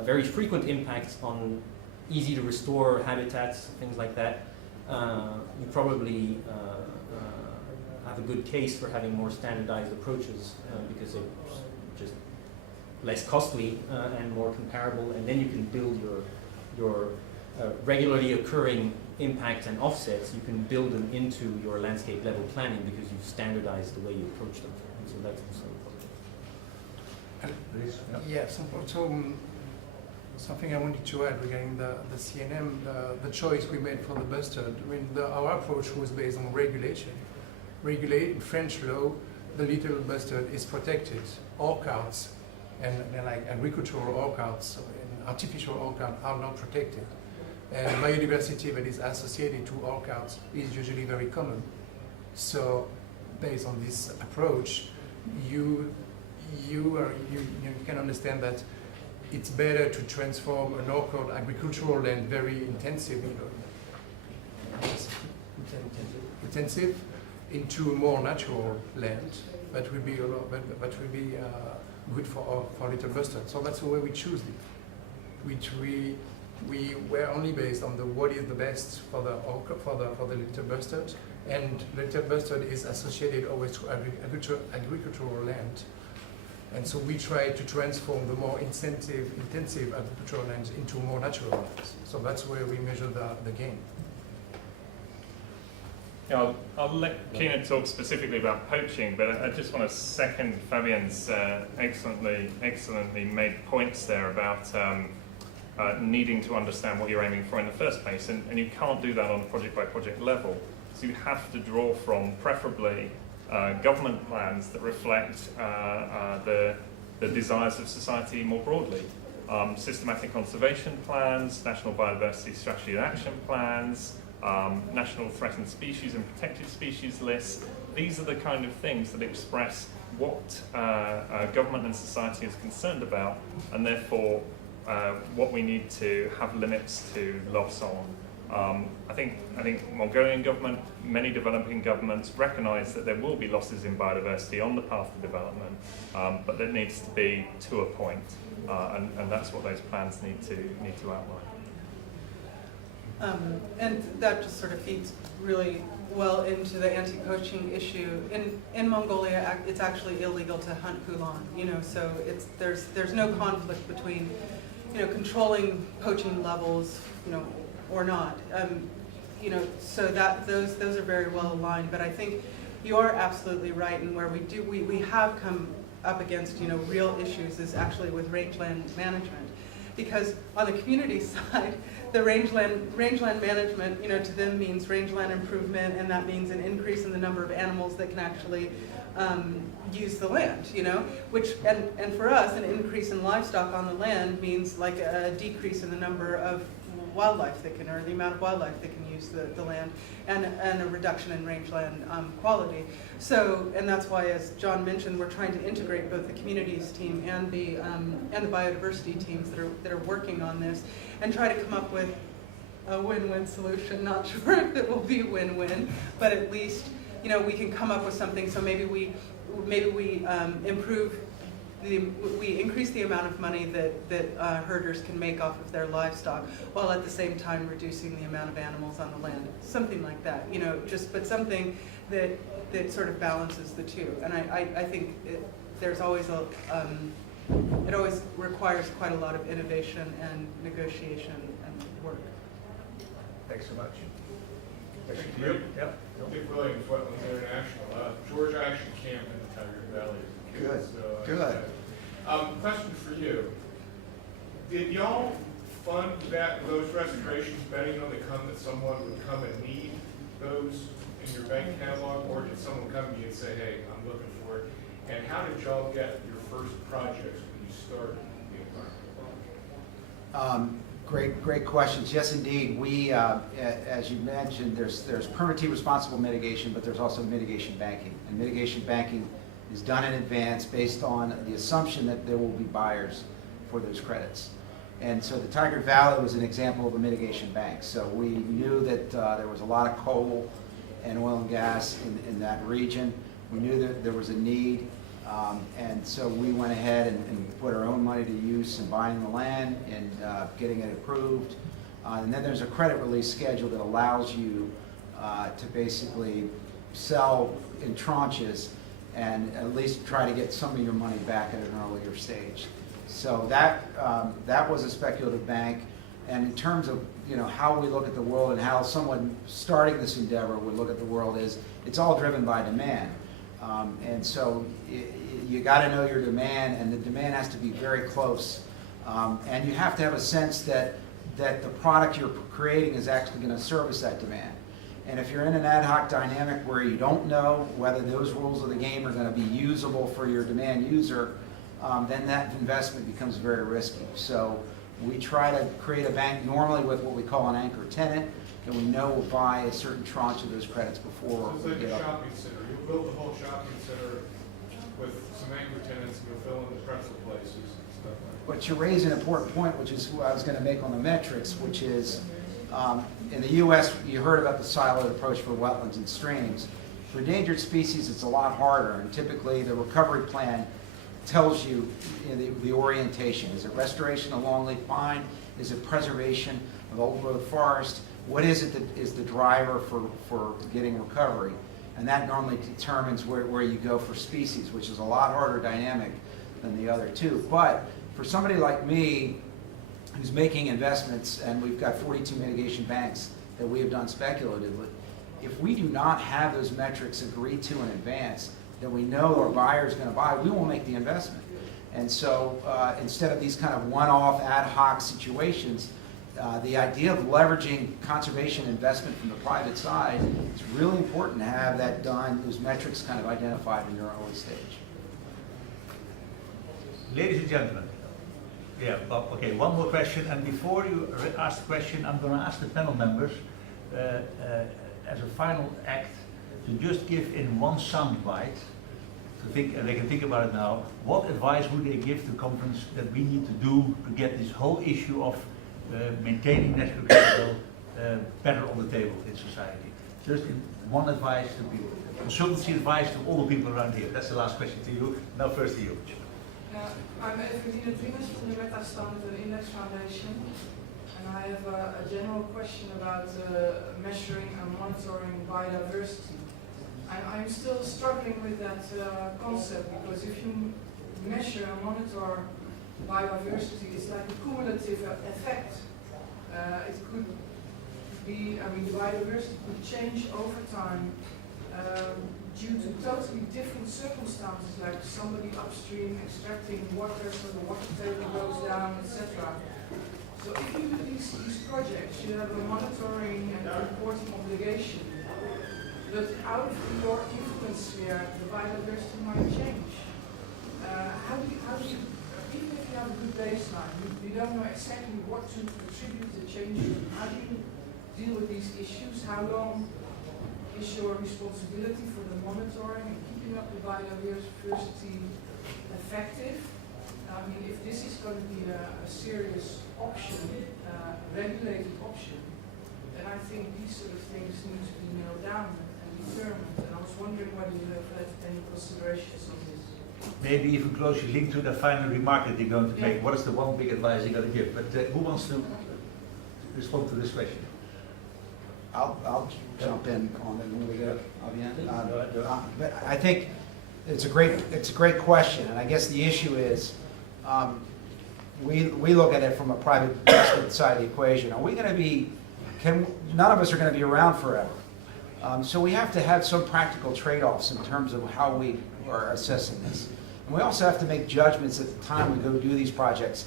very frequent impacts on easy to restore habitats, things like that, you probably have a good case for having more standardized approaches because they're just less costly and more comparable, and then you can build your regularly occurring impacts and offsets. You can build them into your landscape level planning because you've standardized the way you approach them. And so that's also positive. Yes, so something I wanted to add regarding the CNM, the choice we made for the bustard. I mean, our approach was based on regulation. In French law, the little bustard is protected. Orchards and like agricultural orchards and artificial orchards are not protected. And biodiversity that is associated to orchards is usually very common. So, based on this approach, you can understand that it's better to transform an orchard agricultural land very intensive into a more natural land that will be good for little bustard. So that's the way we choose it. We we were only based on the what is the best for the little bustard, and little bustard is associated always to agricultural land. And so we try to transform the more intensive agricultural lands into more natural lands. So that's where we measure the gain. Yeah, I'll let Keynote talk specifically about poaching, but I just want to second Fabien's excellently made points there about needing to understand what you're aiming for in the first place, and you can't do that on a project-by-project level. So you have to draw from, preferably, government plans that reflect the desires of society more broadly. Systematic conservation plans, national biodiversity strategy and action plans, national threatened species and protected species lists. These are the kind of things that express what government and society is concerned about, and therefore what we need to have limits to loss on. I think Mongolian government, many developing governments recognise that there will be losses in biodiversity on the path to development, but that needs to be to a point, and that's what those plans need to outline. And that just sort of feeds really well into the anti-poaching issue. In Mongolia, it's actually illegal to hunt hulan. So there's no conflict between controlling poaching levels, or not. So that those are very well aligned. But I think you are absolutely right, and where we have come up against real issues is actually with rangeland management, because on the community side, the rangeland management, to them means rangeland improvement, and that means an increase in the number of animals that can actually use the land, which, and for us, an increase in livestock on the land means like a decrease in the number of wildlife that can, or the amount of wildlife that can use the land, and a reduction in rangeland quality. So, and that's why, as John mentioned, we're trying to integrate both the communities team and the biodiversity teams that are working on this, and try to come up with a win-win solution. Not sure if it will be win-win, but at least we can come up with something. So maybe we improve. We increase the amount of money that herders can make off of their livestock, while at the same time reducing the amount of animals on the land. Something like that, but something that sort of balances the two. And I think there's always it always requires quite a lot of innovation and negotiation and work. Thanks so much. Thank you. Yep. Dick Williams, Wetlands International. George actually camped in the Tiger Valley. Good. So, Good. Question for you. Did y'all fund those restorations betting on that someone would come and need those in your bank catalog, or did someone come to you and say, hey, I'm looking for it? And how did y'all get your first projects when you started the environment? Great questions. Yes, indeed. We, as you mentioned, there's permittee responsible mitigation, but there's also mitigation banking. And mitigation banking is done in advance based on the assumption that there will be buyers for those credits. And so the Tiger Valley was an example of a mitigation bank. So we knew that there was a lot of coal and oil and gas in that region. We knew that there was a need, and so we went ahead and put our own money to use in buying the land and getting it approved. And then there's a credit release schedule that allows you to basically sell in tranches and at least try to get some of your money back at an earlier stage. So that was a speculative bank. And in terms of how we look at the world and how someone starting this endeavor would look at the world, is it's all driven by demand. And so you got to know your demand, and the demand has to be very close. And you have to have a sense that the product you're creating is actually going to service that demand. And if you're in an ad hoc dynamic where you don't know whether those rules of the game are going to be usable for your demand user, then that investment becomes very risky. So we try to create a bank normally with what we call an anchor tenant, and we know we'll buy a certain tranche of those credits before It's we like get a up. shopping center. You build the whole shopping center with some anchor tenants, and you'll fill in the pretzel places and stuff like that. But you raise an important point, which is what I was going to make on the metrics, which is in the U.S., you heard about the siloed approach for wetlands and streams. For endangered species, it's a lot harder, and typically the recovery plan tells you, the orientation. Is it restoration of longleaf pine? Is it preservation of old growth forest? What is it that is the driver for getting recovery? And that normally determines where you go for species, which is a lot harder dynamic than the other two. But for somebody like me, who's making investments, and we've got 42 mitigation banks that we have done speculatively, if we do not have those metrics agreed to in advance, that we know our buyer is going to buy, we won't make the investment. And so instead of these kind of one-off ad hoc situations, the idea of leveraging conservation investment from the private side, it's really important to have that done, those metrics kind of identified in your early stage. Ladies and gentlemen, yeah, well, okay, one more question, and before you ask the question, I'm going to ask the panel members, as a final act, to just give in one soundbite, to think, and they can think about it now, what advice would they give to the conference that we need to do to get this whole issue of maintaining natural capital better on the table in society? Just in one advice to people. Consultancy advice to all the people around here. That's the last question to you. Now first to you. I'm Evelina Dwingers from the Meta-Standard and Index Foundation, and I have a general question about measuring and monitoring biodiversity. I'm still struggling with that concept, because if you measure and monitor biodiversity, it's like a cumulative effect. It could be, I mean, biodiversity could change over time due to totally different circumstances, like somebody upstream extracting water so the water table goes down, etc. So if you do these projects, you have a monitoring and reporting obligation, but out of your influence sphere, the biodiversity might change. How do you, even if you have a good baseline, you don't know exactly what to attribute the change to, how do you deal with these issues? How long is your responsibility for the monitoring and keeping up the biodiversity effective? I mean, if this is going to be a serious option, regulated option, then I think these sort of things need to be nailed down and determined. And I was wondering whether you have had any considerations on this. Maybe even closely linked to the final remark that you're going to make. What is the one big advice you're going to give? But who wants to respond to this question? I'll jump in on it when we go. But I think it's a great question, and I guess the issue is we look at it from a private investment side of the equation. Are we going to be? None of us are going to be around forever, so we have to have some practical trade-offs in terms of how we are assessing this. And we also have to make judgments at the time we go do these projects.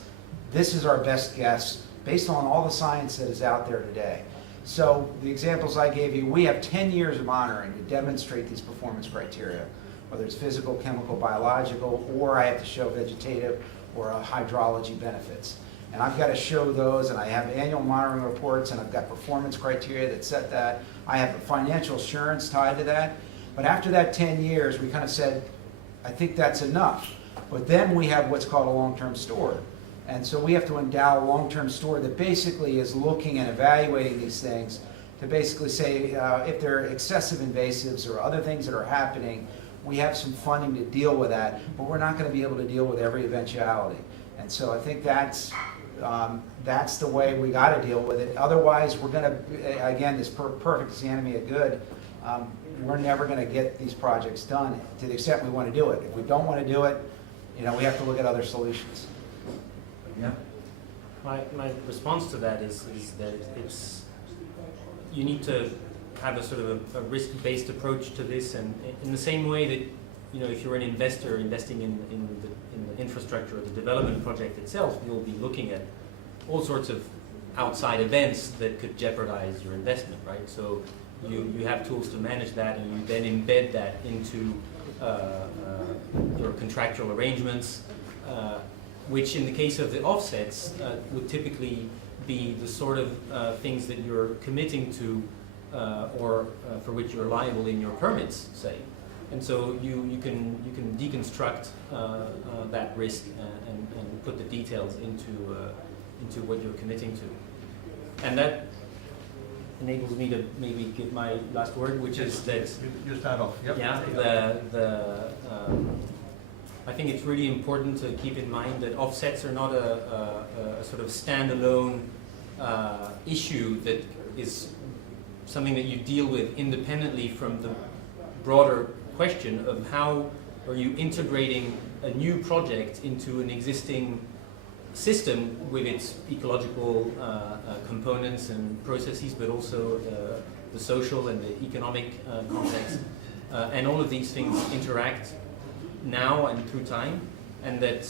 This is our best guess based on all the science that is out there today. So the examples I gave you, we have 10 years of monitoring to demonstrate these performance criteria, whether it's physical, chemical, biological, or I have to show vegetative or hydrology benefits. And I've got to show those, and I have annual monitoring reports, and I've got performance criteria that set that. I have a financial assurance tied to that. But after that 10 years, we kind of said, I think that's enough. But then we have what's called a long-term store. And so we have to endow a long-term store that basically is looking and evaluating these things to basically say if there are excessive invasives or other things that are happening, we have some funding to deal with that, but we're not going to be able to deal with every eventuality. And so I think that's the way we got to deal with it. Otherwise, we're going to, again, this perfect is the enemy of good. We're never going to get these projects done to the extent we want to do it. If we don't want to do it, we have to look at other solutions. Yeah. My response to that is that you need to have a sort of a risk-based approach to this, and in the same way that if you're an investor investing in the infrastructure or the development project itself, you'll be looking at all sorts of outside events that could jeopardize your investment, right? So you have tools to manage that, and you then embed that into your contractual arrangements. Which in the case of the offsets would typically be the sort of things that you're committing to or for which you're liable in your permits, say. And so you can deconstruct that risk and put the details into what you're committing to. And that enables me to maybe give my last word, which is that you start off. Yep. Yeah. I think it's really important to keep in mind that offsets are not a sort of standalone issue that is something that you deal with independently from the broader question of how are you integrating a new project into an existing system with its ecological components and processes, but also the social and the economic context. And all of these things interact now and through time, and that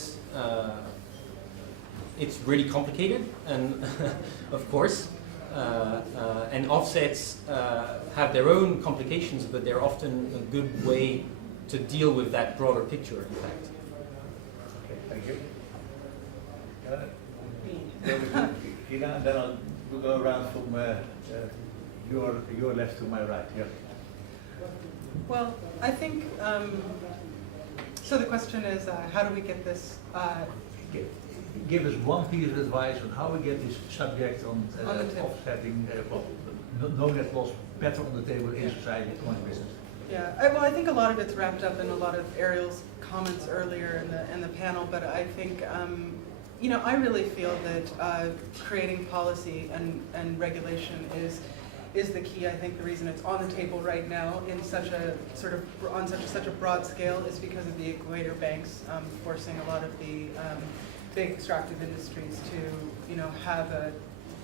it's really complicated, and of course, and offsets have their own complications, but they're often a good way to deal with that broader picture, in fact. Okay, thank you. Kina, and then we'll go around from your left to my right. Yeah. Well, I think, so the question is, how do we get this? Give us one piece of advice on how we get this subject on offsetting, no net loss better on the table in society and business. Yeah, well, I think a lot of it's wrapped up in a lot of Ariel's comments earlier in the panel, but I think, you know, I really feel that creating policy and regulation is the key. I think the reason it's on the table right now in such a sort of on such a broad scale is because of the equator banks forcing a lot of the big extractive industries to, you know, have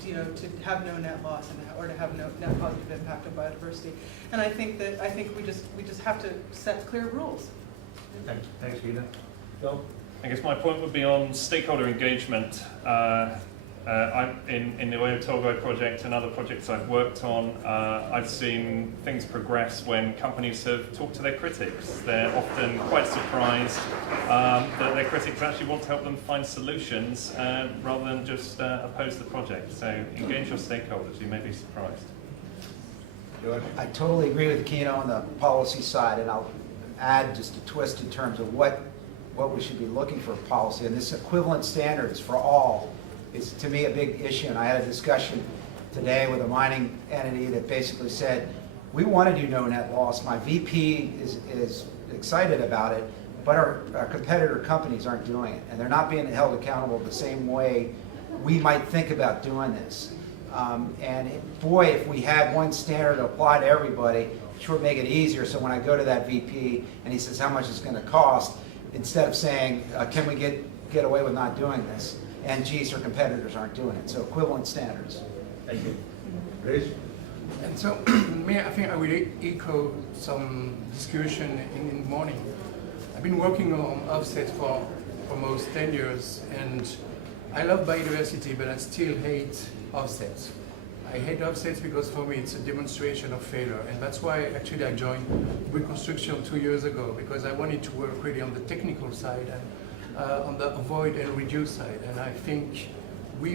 to have no net loss or to have no net positive impact on biodiversity. And I think we just have to set clear rules. Thanks, Gina. Phil? I guess my point would be on stakeholder engagement. I'm in the Oyotogo project and other projects I've worked on, I've seen things progress when companies have talked to their critics. They're often quite surprised that their critics actually want to help them find solutions rather than just oppose the project. So engage your stakeholders, you may be surprised. George? I totally agree with Keynote on the policy side, and I'll add just a twist in terms of what we should be looking for policy. And this equivalent standards for all is, to me, a big issue. And I had a discussion today with a mining entity that basically said, we want to do no net loss. My VP is excited about it, but our competitor companies aren't doing it. And they're not being held accountable the same way we might think about doing this. Boy, if we had one standard to apply to everybody, it sure make it easier. So when I go to that VP and he says how much it's going to cost, instead of saying, can we get away with not doing this? And geez, our competitors aren't doing it. So equivalent standards. Thank you. Chris? And so, I think I will echo some discussion in the morning. I've been working on offsets for almost 10 years, and I love biodiversity, but I still hate offsets. I hate offsets because for me it's a demonstration of failure, and that's why actually I joined Reconstruction 2 years ago, because I wanted to work really on the technical side and on the avoid and reduce side. And I think we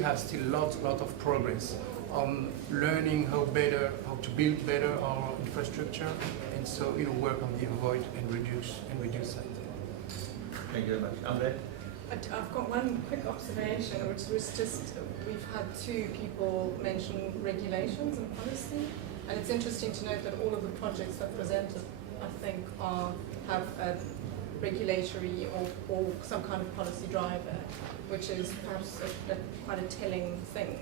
have still lot of progress on learning how to build better our infrastructure, and so work on the avoid and reduce side. Thank you very much. Andre? I've got one quick observation, which was just, we've had two people mention regulations and policy, and it's interesting to note that all of the projects that presented, I think, have a regulatory or some kind of policy driver, which is perhaps quite a telling thing.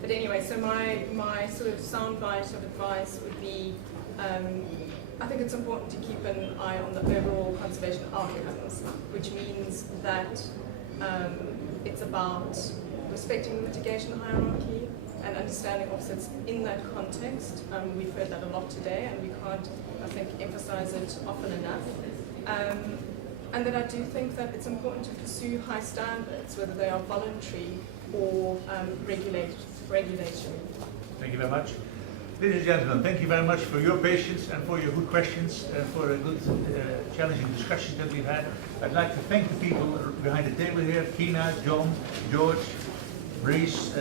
But anyway, so my sort of soundbite of advice would be, I think it's important to keep an eye on the overall conservation outcomes, which means that it's about respecting the mitigation hierarchy and understanding offsets in that context. We've heard that a lot today, and we can't, I think, emphasize it often enough. And that I do think that it's important to pursue high standards, whether they are voluntary or regulatory. Thank you very much. Ladies and gentlemen, thank you very much for your patience and for your good questions and for a good challenging discussion that we've had. I'd like to thank the people behind the table here, Kina, John, George, Brice,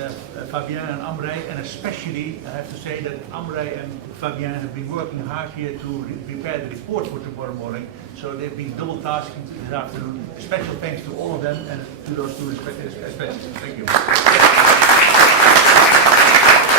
Fabien and Amrei, and especially I have to say that Amrei and Fabien have been working hard here to prepare the report for tomorrow morning, so they've been double tasking this afternoon. Special thanks to all of them and to those two especially. Thank you.